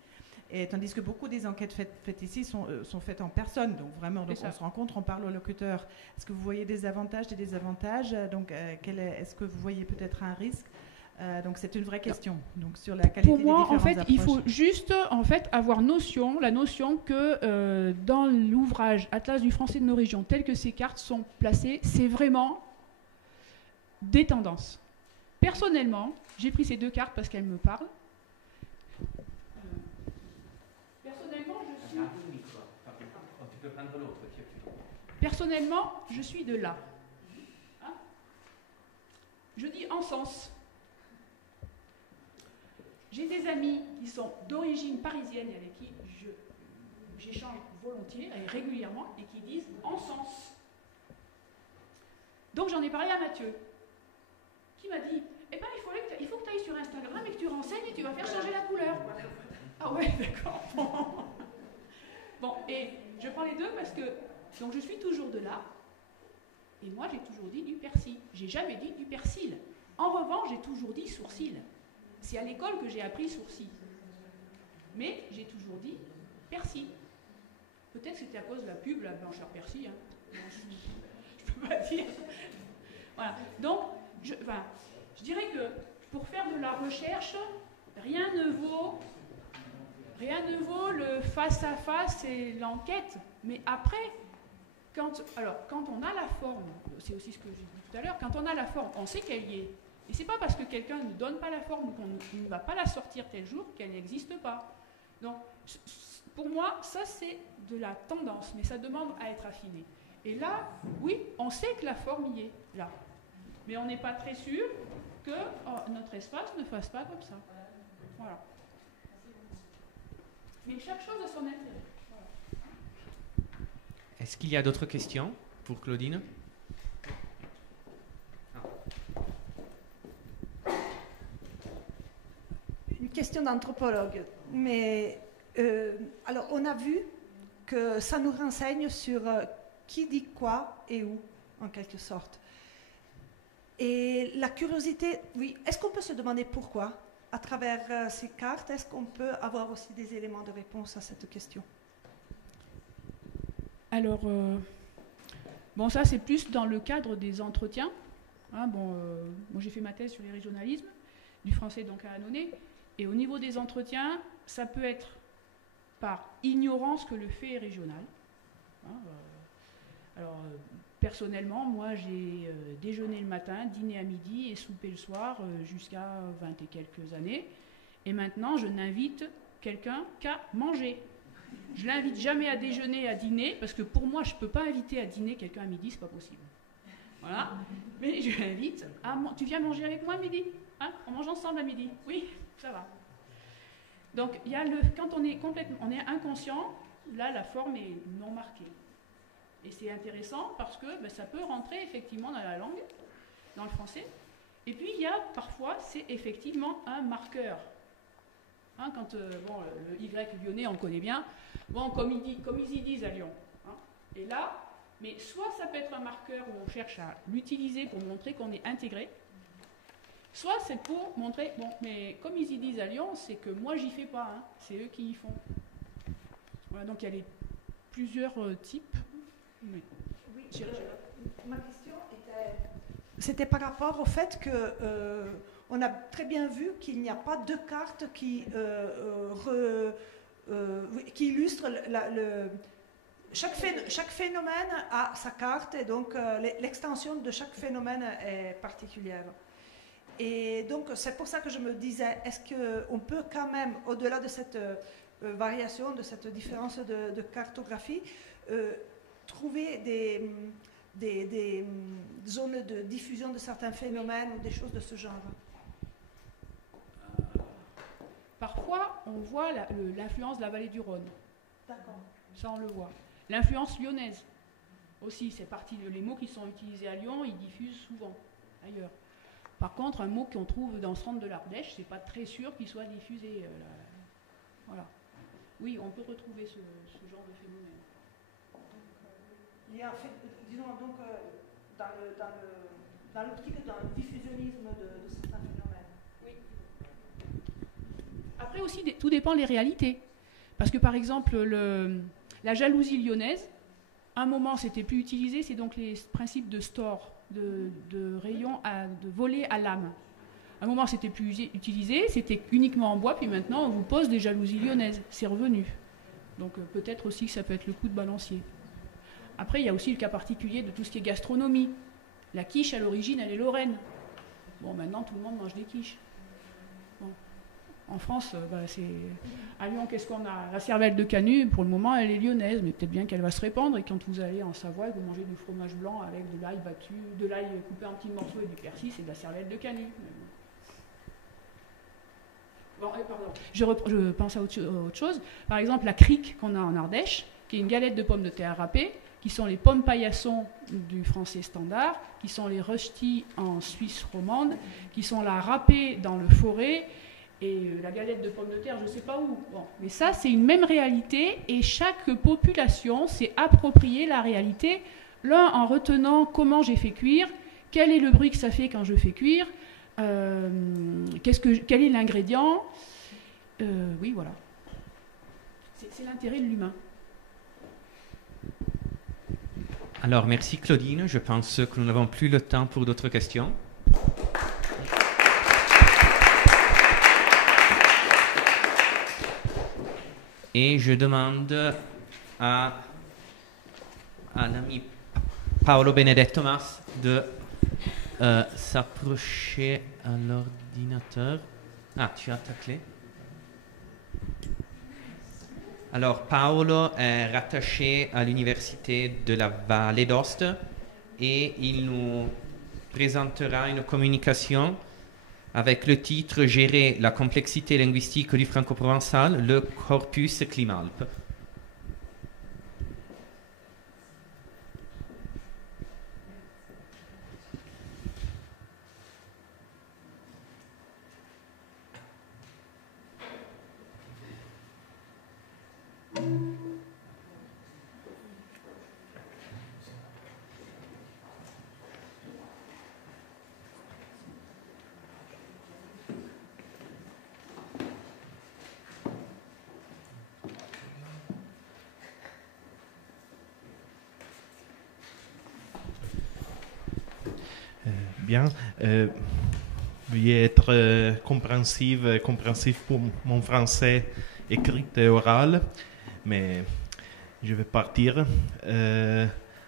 Et tandis que beaucoup des enquêtes faites ici sont faites en personne. Donc vraiment, on se rencontre, on parle au locuteur. Est-ce que vous voyez des avantages, des désavantages? Donc est-ce que vous voyez peut-être un risque? Donc c'est une vraie question. Donc sur la qualité. Pour moi, des en fait, approches. il faut juste avoir la notion que dans l'ouvrage Atlas du français de nos régions, tel que ces cartes sont placées, c'est vraiment des tendances. Personnellement, j'ai pris ces deux cartes parce qu'elles me parlent. Personnellement, je suis de là. Hein? Je dis en sens. J'ai des amis qui sont d'origine parisienne et avec qui j'échange volontiers et régulièrement et qui disent en sens. Donc j'en ai parlé à Mathieu, qui m'a dit eh ben, il faut que tu ailles sur Instagram et que tu renseignes et tu vas faire changer la couleur. Ah ouais, d'accord. Bon, et je prends les deux parce que donc je suis toujours de là et moi j'ai toujours dit du persil. J'ai jamais dit du persil. En revanche, j'ai toujours dit sourcil. C'est à l'école que j'ai appris sourcil. Mais j'ai toujours dit persil. Peut-être que c'était à cause de la pub, la blancheur persil. Hein. Je peux pas dire. Voilà. Donc, je dirais que pour faire de la recherche, rien ne vaut le face-à-face et l'enquête. Mais après, quand on a la forme, c'est aussi ce que j'ai dit tout à l'heure, quand on a la forme, on sait qu'elle y est. Et c'est pas parce que quelqu'un ne donne pas la forme ou qu'on ne va pas la sortir tel jour qu'elle n'existe pas. Donc, pour moi, ça c'est de la tendance, mais ça demande à être affiné. Et là, oui, on sait que la forme y est, là. Mais on n'est pas très sûr que notre espace ne fasse pas comme ça. Voilà. Mais chaque chose a son intérêt. Voilà. Est-ce qu'il y a d'autres questions pour Claudine? Une question d'anthropologue. Mais alors, on a vu que ça nous renseigne sur qui dit quoi et où, en quelque sorte. Et la curiosité, oui, est-ce qu'on peut se demander pourquoi? À travers ces cartes, est-ce qu'on peut avoir aussi des éléments de réponse à cette question? Alors, bon, ça c'est plus dans le cadre des entretiens. Hein, moi j'ai fait ma thèse sur les régionalismes, du français donc à Annonay. Et au niveau des entretiens, ça peut être par ignorance que le fait est régional. Hein, personnellement, moi j'ai déjeuné le matin, dîné à midi et soupé le soir jusqu'à 20 et quelques années. Et maintenant, je n'invite quelqu'un qu'à manger. Je ne l'invite jamais à déjeuner, à dîner, parce que pour moi, je ne peux pas inviter à dîner quelqu'un à midi, c'est pas possible. Voilà. Mais je l'invite à... Tu viens manger avec moi à midi, hein? On mange ensemble à midi. Oui, ça va. Donc, il y a quand on est inconscient, là, la forme est non marquée. Et c'est intéressant parce que ça peut rentrer effectivement dans la langue, dans le français. Et puis, il y a parfois, c'est effectivement un marqueur. Hein, quand, le Y lyonnais, on le connaît bien. Bon, comme ils y disent à Lyon. Hein. Et là, mais soit ça peut être un marqueur où on cherche à l'utiliser pour montrer qu'on est intégré, soit c'est pour montrer, bon, mais comme ils y disent à Lyon, c'est que moi, j'y fais pas. Hein, c'est eux qui y font. Voilà, donc il y a plusieurs types. Oui. Oui, ma question c'était par rapport au fait que on a très bien vu qu'il n'y a pas deux cartes qui illustrent chaque phénomène a sa carte et donc l'extension de chaque phénomène est particulière. Et donc c'est pour ça que je me disais, est-ce qu'on peut quand même, au-delà de cette variation, de cette différence de cartographie, trouver des zones de diffusion de certains phénomènes ou des choses de ce genre? Parfois, on voit l'influence de la vallée du Rhône. D'accord. Ça, on le voit. L'influence lyonnaise aussi, c'est parti les mots qui sont utilisés à Lyon, ils diffusent souvent ailleurs. Par contre, un mot qu'on trouve dans le centre de l'Ardèche, c'est pas très sûr qu'il soit diffusé. Voilà. Oui, on peut retrouver ce genre de phénomène. Il y a, disons donc, dans l'optique d'un diffusionnisme de certains phénomènes. Oui. Après aussi, tout dépend des réalités. Parce que par exemple, la jalousie lyonnaise, à un moment, c'était plus utilisé, c'est donc les principes de store, de rayon, de volet à lame. À un moment, c'était plus utilisé, c'était uniquement en bois, puis maintenant, on vous pose des jalousies lyonnaises. C'est revenu. Donc peut-être aussi que ça peut être le coup de balancier. Après, il y a aussi le cas particulier de tout ce qui est gastronomie. La quiche, à l'origine, elle est lorraine. Bon, maintenant, tout le monde mange des quiches. Bon. En France, c'est... À Lyon, qu'est-ce qu'on a? La cervelle de Canut, pour le moment, elle est lyonnaise, mais peut-être bien qu'elle va se répandre. Et quand vous allez en Savoie, vous mangez du fromage blanc avec de l'ail battu, de l'ail coupé en petits morceaux et du persil, c'est de la cervelle de Canut. Bon, pardon. Je pense à autre chose. Par exemple, la crique qu'on a en Ardèche, qui est une galette de pommes de terre râpées, qui sont les pommes paillassons du français standard, qui sont les rösti en Suisse romande, qui sont la râpée dans le forêt, et la galette de pommes de terre, je ne sais pas où. Bon. Mais ça, c'est une même réalité, et chaque population s'est approprié la réalité, l'un en retenant comment j'ai fait cuire, quel est le bruit que ça fait quand je fais cuire, quel est l'ingrédient. Oui, voilà. C'est l'intérêt de l'humain. Alors, merci Claudine. Je pense que nous n'avons plus le temps pour d'autres questions. Et je demande à l'ami Paolo Benedetto Mas de s'approcher à l'ordinateur. Ah, tu as ta clé? Alors, Paolo est rattaché à l'université de la Vallée d'Aoste et il nous présentera une communication avec le titre « Gérer la complexité linguistique du franco-provençal, le corpus Climalp ». Bien. Veuillez être compréhensif pour mon français écrit et oral, mais je vais partir.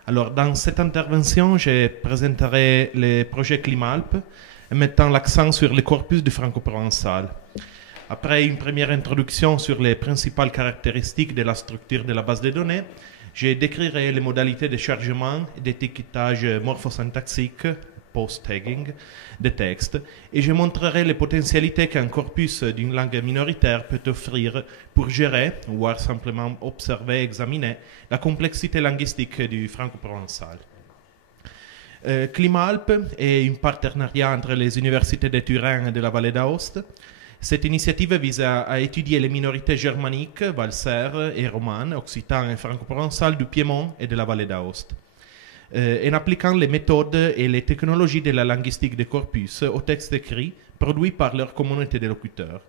Alors, dans cette intervention, je présenterai le projet Climalp, mettant l'accent sur le corpus du franco-provençal. Après une première introduction sur les principales caractéristiques de la structure de la base de données, je décrirai les modalités de chargement et d'étiquetage morphosyntaxique post-tagging des textes, et je montrerai les potentialités qu'un corpus d'une langue minoritaire peut offrir pour gérer, voire simplement observer et examiner, la complexité linguistique du franco-provençal. Climalp est un partenariat entre les universités de Turin et de la Vallée d'Aoste. Cette initiative vise à étudier les minorités germaniques, valser et romanes, occitan et franco-provençal du Piémont et de la Vallée d'Aoste, en appliquant les méthodes et les technologies de la linguistique des corpus aux textes écrits produits par leur communauté de locuteurs.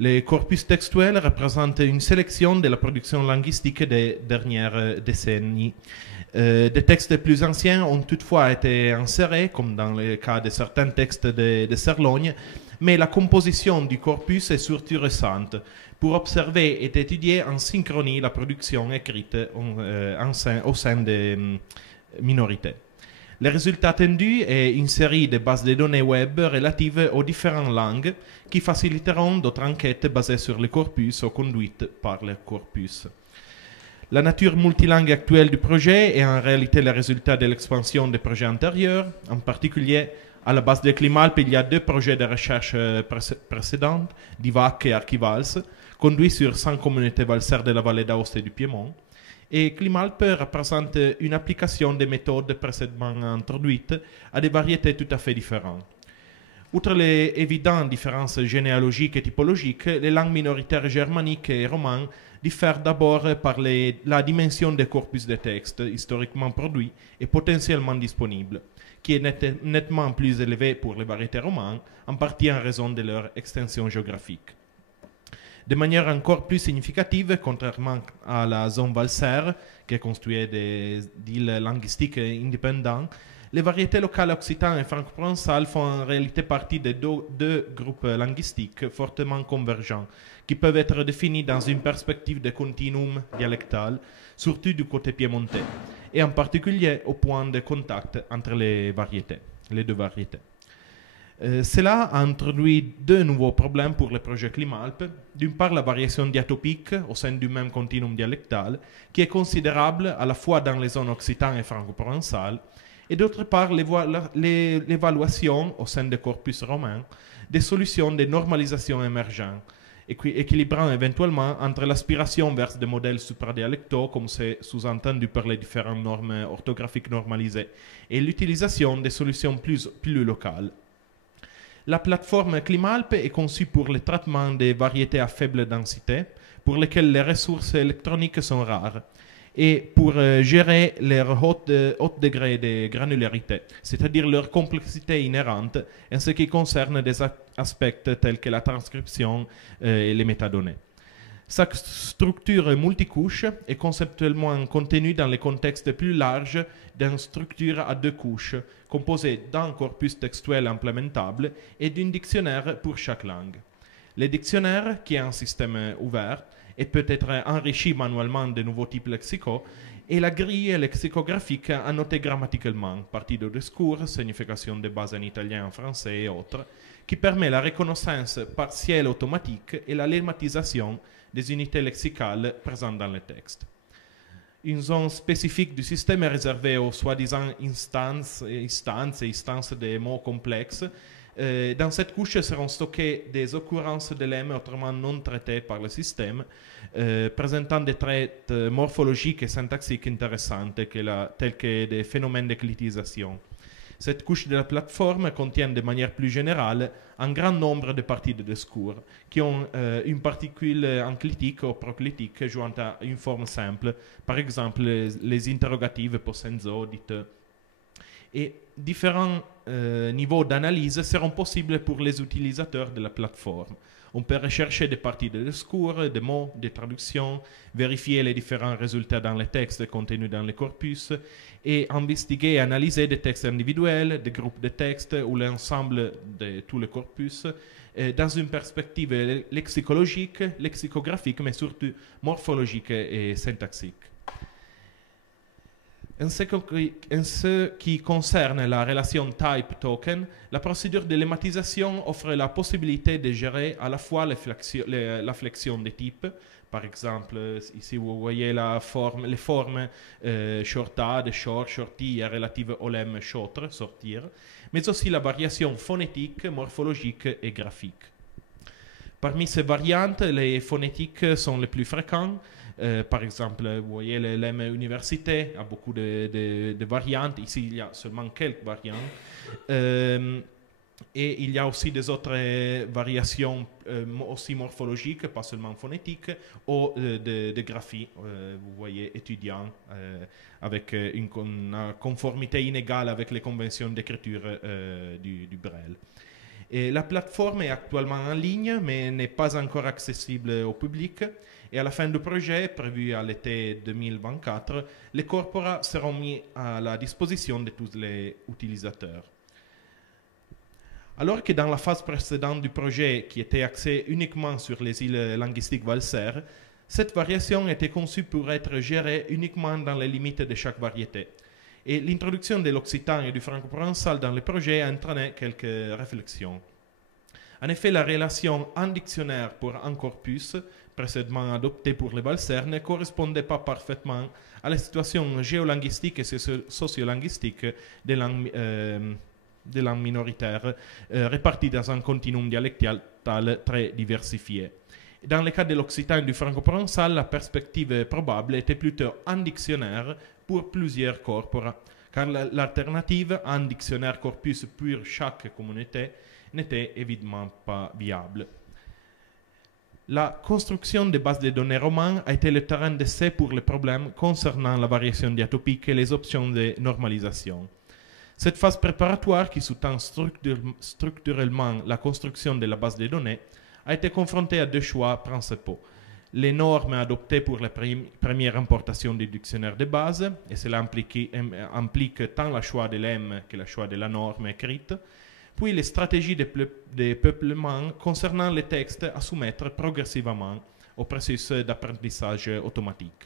Les corpus textuels représentent une sélection de la production linguistique des dernières décennies. Des textes plus anciens ont toutefois été insérés, comme dans le cas de certains textes de Serlogne, mais la composition du corpus est surtout récente, pour observer et étudier en synchronie la production écrite au sein des minorités. Le résultat attendu est une série de bases de données web relatives aux différentes langues qui faciliteront d'autres enquêtes basées sur le corpus ou conduites par le corpus. La nature multilingue actuelle du projet est en réalité le résultat de l'expansion des projets antérieurs. En particulier, à la base de Climalp, il y a 2 projets de recherche précédents, DIVAC et Archivals, conduits sur 100 communautés valsères de la Vallée d'Aoste et du Piémont. Et Climalp représente une application des méthodes précédemment introduites à des variétés tout à fait différentes. Outre les évidentes différences généalogiques et typologiques, les langues minoritaires germaniques et romanes diffèrent d'abord par la dimension des corpus de textes historiquement produits et potentiellement disponibles, qui est nettement plus élevée pour les variétés romanes, en partie en raison de leur extension géographique. De manière encore plus significative, contrairement à la zone valser, qui est constituée d'îles linguistiques indépendantes, les variétés locales occitanes et franco-provençales font en réalité partie de 2 groupes linguistiques fortement convergents, qui peuvent être définis dans une perspective de continuum dialectal, surtout du côté piémontais, et en particulier au point de contact entre les 2 variétés. Cela a introduit 2 nouveaux problèmes pour le projet Climalp. D'une part, la variation diatopique au sein du même continuum dialectal, qui est considérable à la fois dans les zones occitanes et franco-provençales, et d'autre part, l'évaluation au sein des corpus romains des solutions de normalisation émergentes, équilibrant éventuellement entre l'aspiration vers des modèles supradialectaux, comme c'est sous-entendu par les différentes normes orthographiques normalisées, et l'utilisation des solutions plus locales. La plateforme Climalp est conçue pour le traitement des variétés à faible densité, pour lesquelles les ressources électroniques sont rares, et pour gérer leur haut degré de granularité, c'est-à-dire leur complexité inhérente en ce qui concerne des aspects tels que la transcription et les métadonnées. Sa structure multicouche est conceptuellement contenue dans le contexte plus large d'une structure à 2 couches, composée d'un corpus textuel implémentable et d'un dictionnaire pour chaque langue. Le dictionnaire, qui est un système ouvert et peut être enrichi manuellement de nouveaux types lexicaux, et la grille lexicographique annotée grammaticalement, partie de discours, signification de base en italien, en français et autres, qui permet la reconnaissance partielle automatique et la lemmatisation des unités lexicales présentes dans le texte. Une zone spécifique du système est réservée aux soi-disant instances des mots complexes. Dans cette couche seront stockées des occurrences de lemmes autrement non traitées par le système, présentant des traits morphologiques et syntaxiques intéressants, tels que des phénomènes d'éclitisation. Cette couche de la plateforme contient de manière plus générale un grand nombre de parties de discours qui ont une particule enclitique ou proclitique jouant à une forme simple, par exemple les interrogatives possenzo, dites. Et différents niveaux d'analyse seront possibles pour les utilisateurs de la plateforme. On peut rechercher des parties de discours, des mots, des traductions, vérifier les différents résultats dans les textes contenus dans le corpus et investiguer et analyser des textes individuels, des groupes de textes ou l'ensemble de tout le corpus dans une perspective lexicologique, lexicographique, mais surtout morphologique et syntaxique. En ce qui concerne la relation type-token, la procédure de lemmatisation offre la possibilité de gérer à la fois la flexion des types. Par exemple, ici vous voyez les formes shortade, short, shorty relatives au lemme shorter, sortir, mais aussi la variation phonétique, morphologique et graphique. Parmi ces variantes, les phonétiques sont les plus fréquentes. Par exemple, vous voyez le lemme université a beaucoup de variantes. Ici, il y a seulement quelques variantes. Et il y a aussi des autres variations aussi morphologiques, pas seulement phonétiques, ou de graphie. Vous voyez, étudiants avec une conformité inégale avec les conventions d'écriture du Braille. Et la plateforme est actuellement en ligne, mais n'est pas encore accessible au public. Et à la fin du projet, prévu à l'été 2024, les corpora seront mis à la disposition de tous les utilisateurs. Alors que dans la phase précédente du projet, qui était axée uniquement sur les îles linguistiques valsaires, cette variation était conçue pour être gérée uniquement dans les limites de chaque variété. Et l'introduction de l'occitan et du franco-provençal dans le projet a entraîné quelques réflexions. En effet, la relation en dictionnaire pour un corpus, précédemment adoptée pour les valsaires, ne correspondait pas parfaitement à la situation géolinguistique et sociolinguistique des langues minoritaires réparties dans un continuum dialectal très diversifié. Dans le cas de l'occitan et du franco-provençal, la perspective probable était plutôt un dictionnaire pour plusieurs corpora, car l'alternative, un dictionnaire corpus pour chaque communauté, n'était évidemment pas viable. La construction des bases de données romanes a été le terrain d'essai pour les problèmes concernant la variation diatopique et les options de normalisation. Cette phase préparatoire, qui sous-tend structurellement la construction de la base de données, a été confrontée à deux choix principaux. Les normes adoptées pour la première importation du dictionnaire de base, et cela implique tant le choix de l'EM que le choix de la norme écrite, puis les stratégies de peuplement concernant les textes à soumettre progressivement au processus d'apprentissage automatique.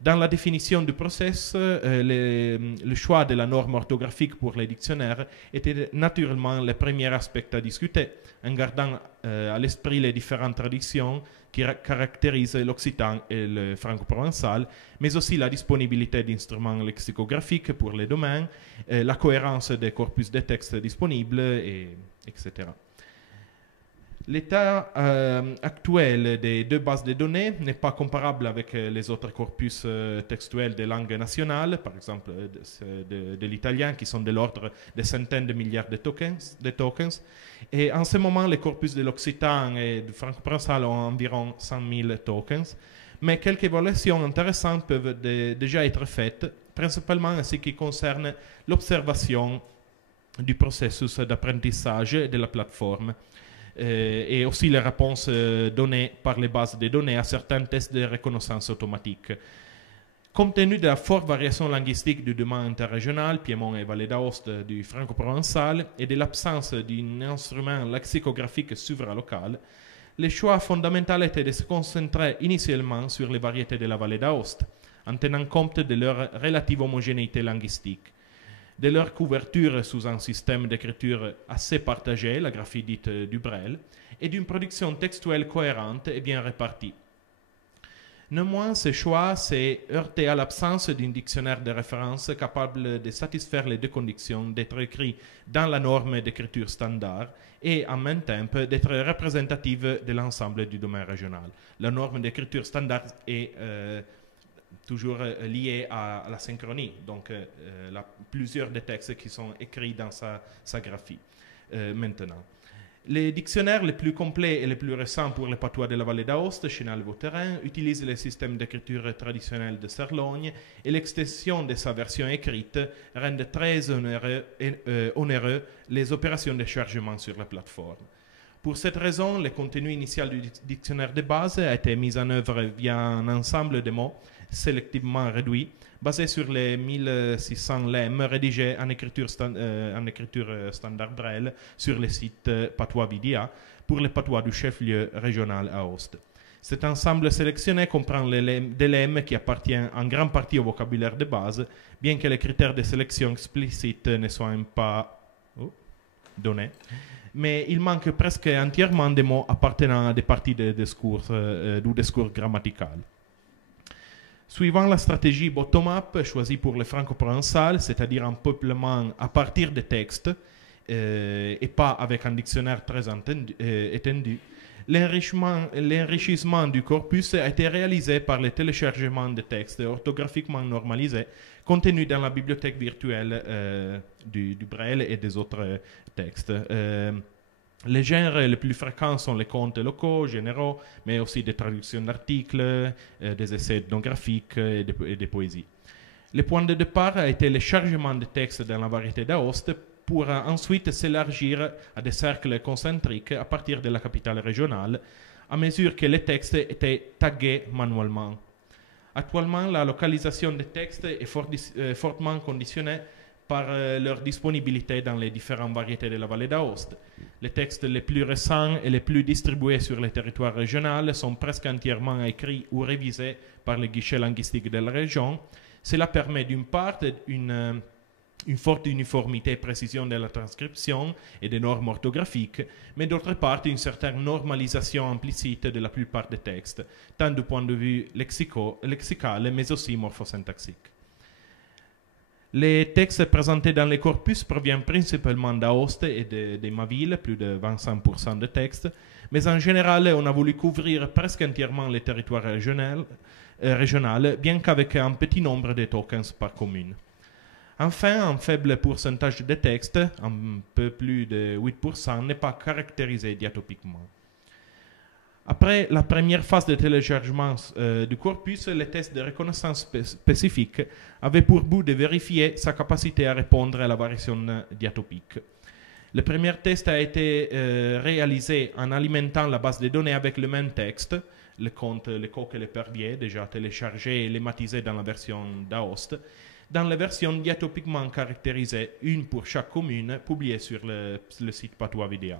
Dans la définition du process, le choix de la norme orthographique pour les dictionnaires était naturellement le premier aspect à discuter, en gardant à l'esprit les différentes traditions qui caractérisent l'occitan et le franco-provençal, mais aussi la disponibilité d'instruments lexicographiques pour les domaines, la cohérence des corpus de textes disponibles, etc. L'état actuel des deux bases de données n'est pas comparable avec les autres corpus textuels des langues nationales, par exemple de l'italien, qui sont de l'ordre de centaines de milliards de tokens. Et en ce moment, les corpus de l'occitan et du franco-provençal ont environ 100 000 tokens. Mais quelques évaluations intéressantes peuvent déjà être faites, principalement en ce qui concerne l'observation du processus d'apprentissage de la plateforme. Et aussi les réponses données par les bases de données à certains tests de reconnaissance automatique. Compte tenu de la forte variation linguistique du domaine interrégional, Piémont et Vallée d'Aoste du franco-provençal, et de l'absence d'un instrument lexicographique local, le choix fondamental était de se concentrer initialement sur les variétés de la Vallée d'Aoste, en tenant compte de leur relative homogénéité linguistique, de leur couverture sous un système d'écriture assez partagé, la graphie dite du Braille, et d'une production textuelle cohérente et bien répartie. Néanmoins, ce choix s'est heurté à l'absence d'un dictionnaire de référence capable de satisfaire les deux conditions d'être écrit dans la norme d'écriture standard et en même temps d'être représentative de l'ensemble du domaine régional. La norme d'écriture standard est toujours lié à la synchronie, donc plusieurs des textes qui sont écrits dans sa graphie maintenant. Les dictionnaires les plus complets et les plus récents pour les patois de la Vallée d'Aoste, Chenal-Vautrin, utilisent le système d'écriture traditionnel de Serlogne et l'extension de sa version écrite rend très onéreux les opérations de chargement sur la plateforme. Pour cette raison, le contenu initial du dictionnaire de base a été mis en œuvre via un ensemble de mots sélectivement réduit, basé sur les 1600 lemmes rédigés en écriture standard Braille sur le site Patois Vidia pour les patois du chef-lieu régional Aoste. Cet ensemble sélectionné comprend des lemmes qui appartiennent en grande partie au vocabulaire de base, bien que les critères de sélection explicites ne soient pas donnés. Mais il manque presque entièrement des mots appartenant à des parties du discours grammatical. Suivant la stratégie bottom-up choisie pour le franco-provençal, c'est-à-dire un peuplement à partir des textes, et pas avec un dictionnaire très étendu, l'enrichissement du corpus a été réalisé par le téléchargement de textes orthographiquement normalisés contenus dans la bibliothèque virtuelle du Braille et des autres textes. Les genres les plus fréquents sont les contes locaux, généraux, mais aussi des traductions d'articles, des essais ethnographiques et des poésies. Le point de départ a été le chargement de textes dans la variété d'Aoste pour ensuite s'élargir à des cercles concentriques à partir de la capitale régionale, à mesure que les textes étaient tagués manuellement. Actuellement, la localisation des textes est fortement conditionnée par leur disponibilité dans les différentes variétés de la vallée d'Aoste. Les textes les plus récents et les plus distribués sur le territoire régional sont presque entièrement écrits ou révisés par les guichets linguistiques de la région. Cela permet d'une part une forte uniformité et précision de la transcription et des normes orthographiques, mais d'autre part une certaine normalisation implicite de la plupart des textes, tant du point de vue lexical mais aussi morphosyntaxique. Les textes présentés dans les corpus proviennent principalement d'Aoste et de ma ville, plus de 25% de textes, mais en général, on a voulu couvrir presque entièrement le territoire régional, bien qu'avec un petit nombre de tokens par commune. Enfin, un faible pourcentage de textes, un peu plus de 8%, n'est pas caractérisé diatopiquement. Après la première phase de téléchargement du corpus, le test de reconnaissance spécifique avait pour but de vérifier sa capacité à répondre à la variation diatopique. Le premier test a été réalisé en alimentant la base de données avec le même texte, le conte, le coq et le pervier, déjà téléchargés et lématisés dans la version d'Aoste, dans la version diatopiquement caractérisée, une pour chaque commune, publiée sur le site Patois Vidéa.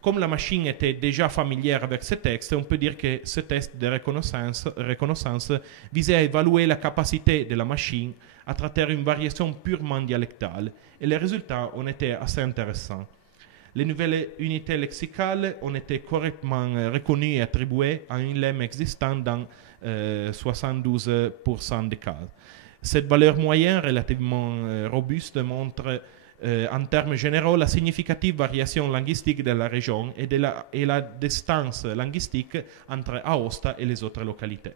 Comme la machine était déjà familière avec ce texte, on peut dire que ce test de reconnaissance visait à évaluer la capacité de la machine à traiter une variation purement dialectale, et les résultats ont été assez intéressants. Les nouvelles unités lexicales ont été correctement reconnues et attribuées à une lemme existante dans 72% des cas. Cette valeur moyenne relativement robuste montre en termes généraux la significative variation linguistique de la région et la distance linguistique entre Aosta et les autres localités.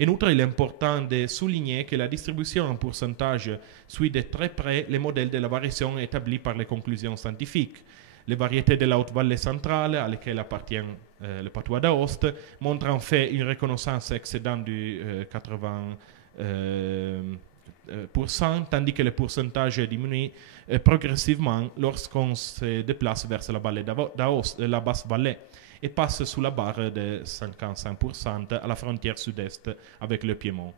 En outre, il est important de souligner que la distribution en pourcentage suit de très près les modèles de la variation établis par les conclusions scientifiques. Les variétés de la Haute-Vallée centrale, à laquelle appartient le patois d'Aoste, montrent en fait une reconnaissance excédant du 80%, tandis que le pourcentage diminue progressivement lorsqu'on se déplace vers la vallée d'Aoste, la basse vallée, et passe sous la barre de 55% à la frontière sud-est avec le Piémont.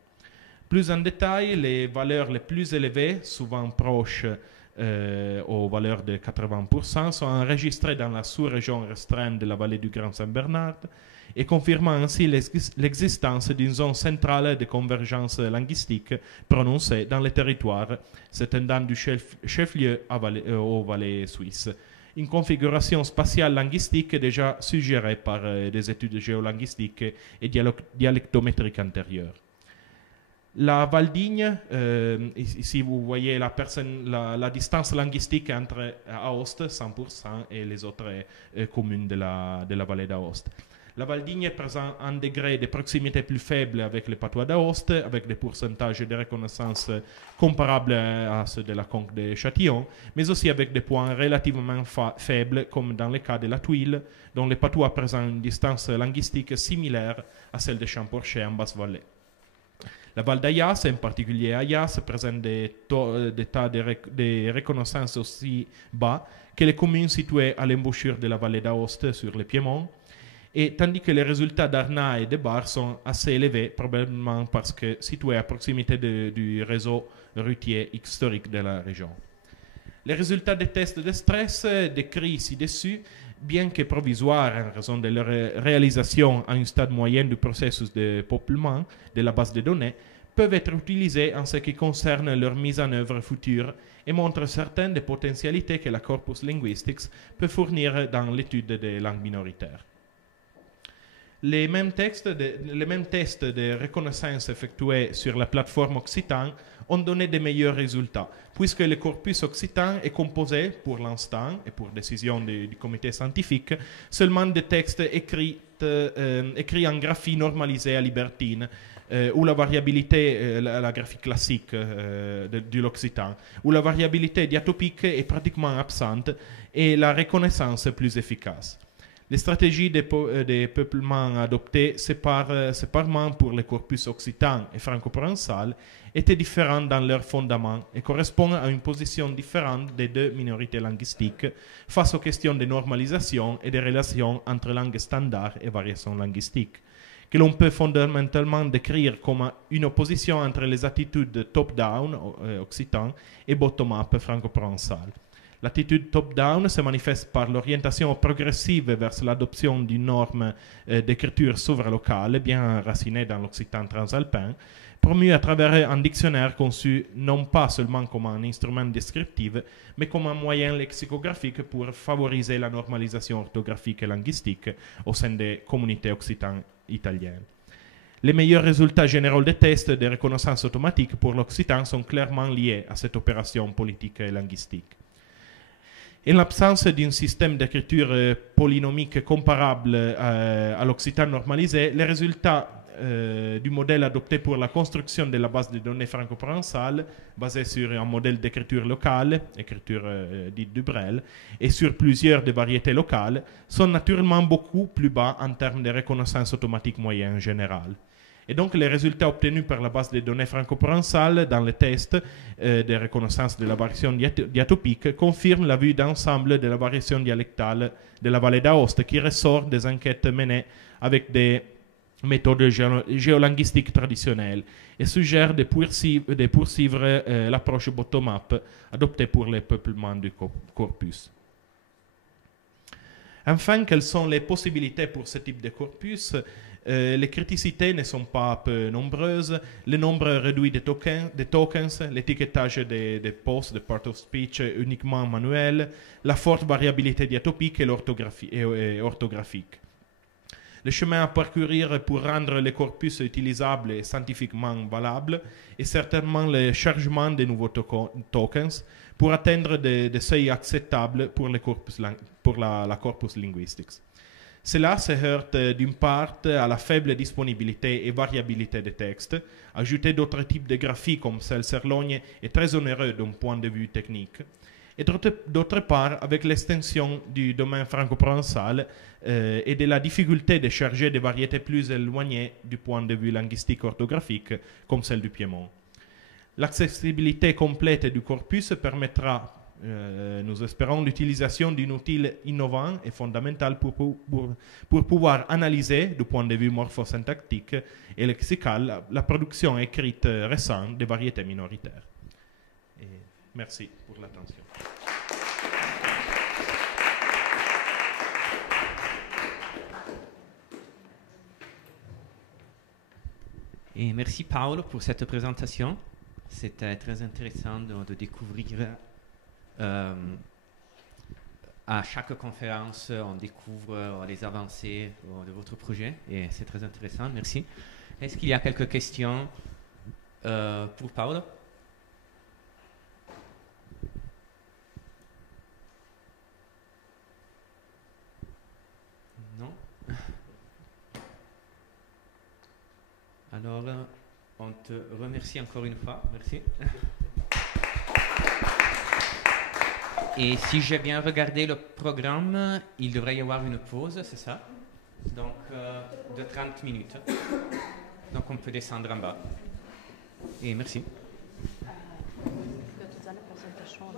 Plus en détail, les valeurs les plus élevées, souvent proches aux valeurs de 80%, sont enregistrées dans la sous-région restreinte de la vallée du Grand Saint-Bernard, et confirmant ainsi l'existence d'une zone centrale de convergence linguistique prononcée dans le territoire s'étendant du chef-lieu aux vallées suisses. Une configuration spatiale linguistique déjà suggérée par des études géolinguistiques et dialectométriques antérieures. La Valdigne, ici vous voyez la distance linguistique entre Aoste, 100%, et les autres communes de la vallée d'Aoste. La Valdigne présente un degré de proximité plus faible avec le patois d'Aoste, avec des pourcentages de reconnaissance comparables à ceux de la conque de Châtillon, mais aussi avec des points relativement faibles, comme dans le cas de la Tuile, dont le patois présente une distance linguistique similaire à celle de Champorcher en Basse-Vallée. La Val d'Ayas, en particulier Ayas, présente des tas de reconnaissance aussi bas que les communes situées à l'embouchure de la vallée d'Aoste sur le Piémont, et tandis que les résultats d'Arna et de Bar sont assez élevés, probablement parce que situés à proximité du réseau routier historique de la région. Les résultats des tests de stress décrits ci-dessus, bien que provisoires en raison de leur réalisation à un stade moyen du processus de peuplement de la base de données, peuvent être utilisés en ce qui concerne leur mise en œuvre future et montrent certaines des potentialités que la Corpus Linguistics peut fournir dans l'étude des langues minoritaires. Les mêmes tests de reconnaissance effectués sur la plateforme Occitan ont donné de meilleurs résultats, puisque le corpus occitan est composé, pour l'instant, et pour décision du comité scientifique, seulement de textes écrits en graphie normalisée à libertine, où la variabilité, la graphie classique de l'occitan, où la variabilité diatopique est pratiquement absente et la reconnaissance plus efficace. Les stratégies de peuplement adoptées séparément pour les corpus occitan et franco-provençal étaient différentes dans leur fondement et correspondent à une position différente des deux minorités linguistiques face aux questions de normalisation et de relations entre langues standards et variations linguistiques, que l'on peut fondamentalement décrire comme une opposition entre les attitudes top-down occitan et bottom-up franco-provençal. L'attitude top-down se manifeste par l'orientation progressive vers l'adoption d'une norme d'écriture souverain-locale bien enracinée dans l'occitan transalpin, promue à travers un dictionnaire conçu non pas seulement comme un instrument descriptif, mais comme un moyen lexicographique pour favoriser la normalisation orthographique et linguistique au sein des communautés occitanes italiennes. Les meilleurs résultats généraux des tests de reconnaissance automatique pour l'occitan sont clairement liés à cette opération politique et linguistique. En l'absence d'un système d'écriture polynomique comparable à l'occitan normalisé, les résultats du modèle adopté pour la construction de la base de données franco-provençale, basée sur un modèle d'écriture locale, écriture dite du Brel, et sur plusieurs des variétés locales, sont naturellement beaucoup plus bas en termes de reconnaissance automatique moyenne générale. Et donc, les résultats obtenus par la base de données franco-provençale dans les tests de reconnaissance de la variation diatopique confirment la vue d'ensemble de la variation dialectale de la vallée d'Aoste qui ressort des enquêtes menées avec des méthodes géolinguistiques traditionnelles et suggère de poursuivre l'approche bottom-up adoptée pour le peuplement du corpus. Enfin, quelles sont les possibilités pour ce type de corpus? Les criticités ne sont pas peu nombreuses, le nombre réduit de tokens, l'étiquetage des posts, de part of speech uniquement manuel, la forte variabilité diatopique et orthographique. Le chemin à parcourir pour rendre les corpus utilisables et scientifiquement valables est certainement le chargement de nouveaux tokens pour atteindre des seuils acceptables pour la corpus linguistics. Cela se heurte d'une part à la faible disponibilité et variabilité des textes. Ajouter d'autres types de graphies comme celle Serlogne est très onéreux d'un point de vue technique. Et d'autre part, avec l'extension du domaine franco-provençal et de la difficulté de charger des variétés plus éloignées du point de vue linguistique orthographique, comme celle du Piémont. L'accessibilité complète du corpus permettra, nous espérons, l'utilisation d'un outil innovant et fondamental pour pouvoir analyser, du point de vue morphosyntactique et lexical, la production écrite récente des variétés minoritaires. Et merci pour l'attention. Et merci Paolo pour cette présentation. C'était très intéressant de découvrir. À chaque conférence, on découvre les avancées de votre projet et c'est très intéressant. Merci. Est-ce qu'il y a quelques questions pour Paolo? Non? Alors, on te remercie encore une fois. Merci. Et si j'ai bien regardé le programme, il devrait y avoir une pause, c'est ça? Donc, de 30 minutes. Donc, on peut descendre en bas. Et merci. La presentazione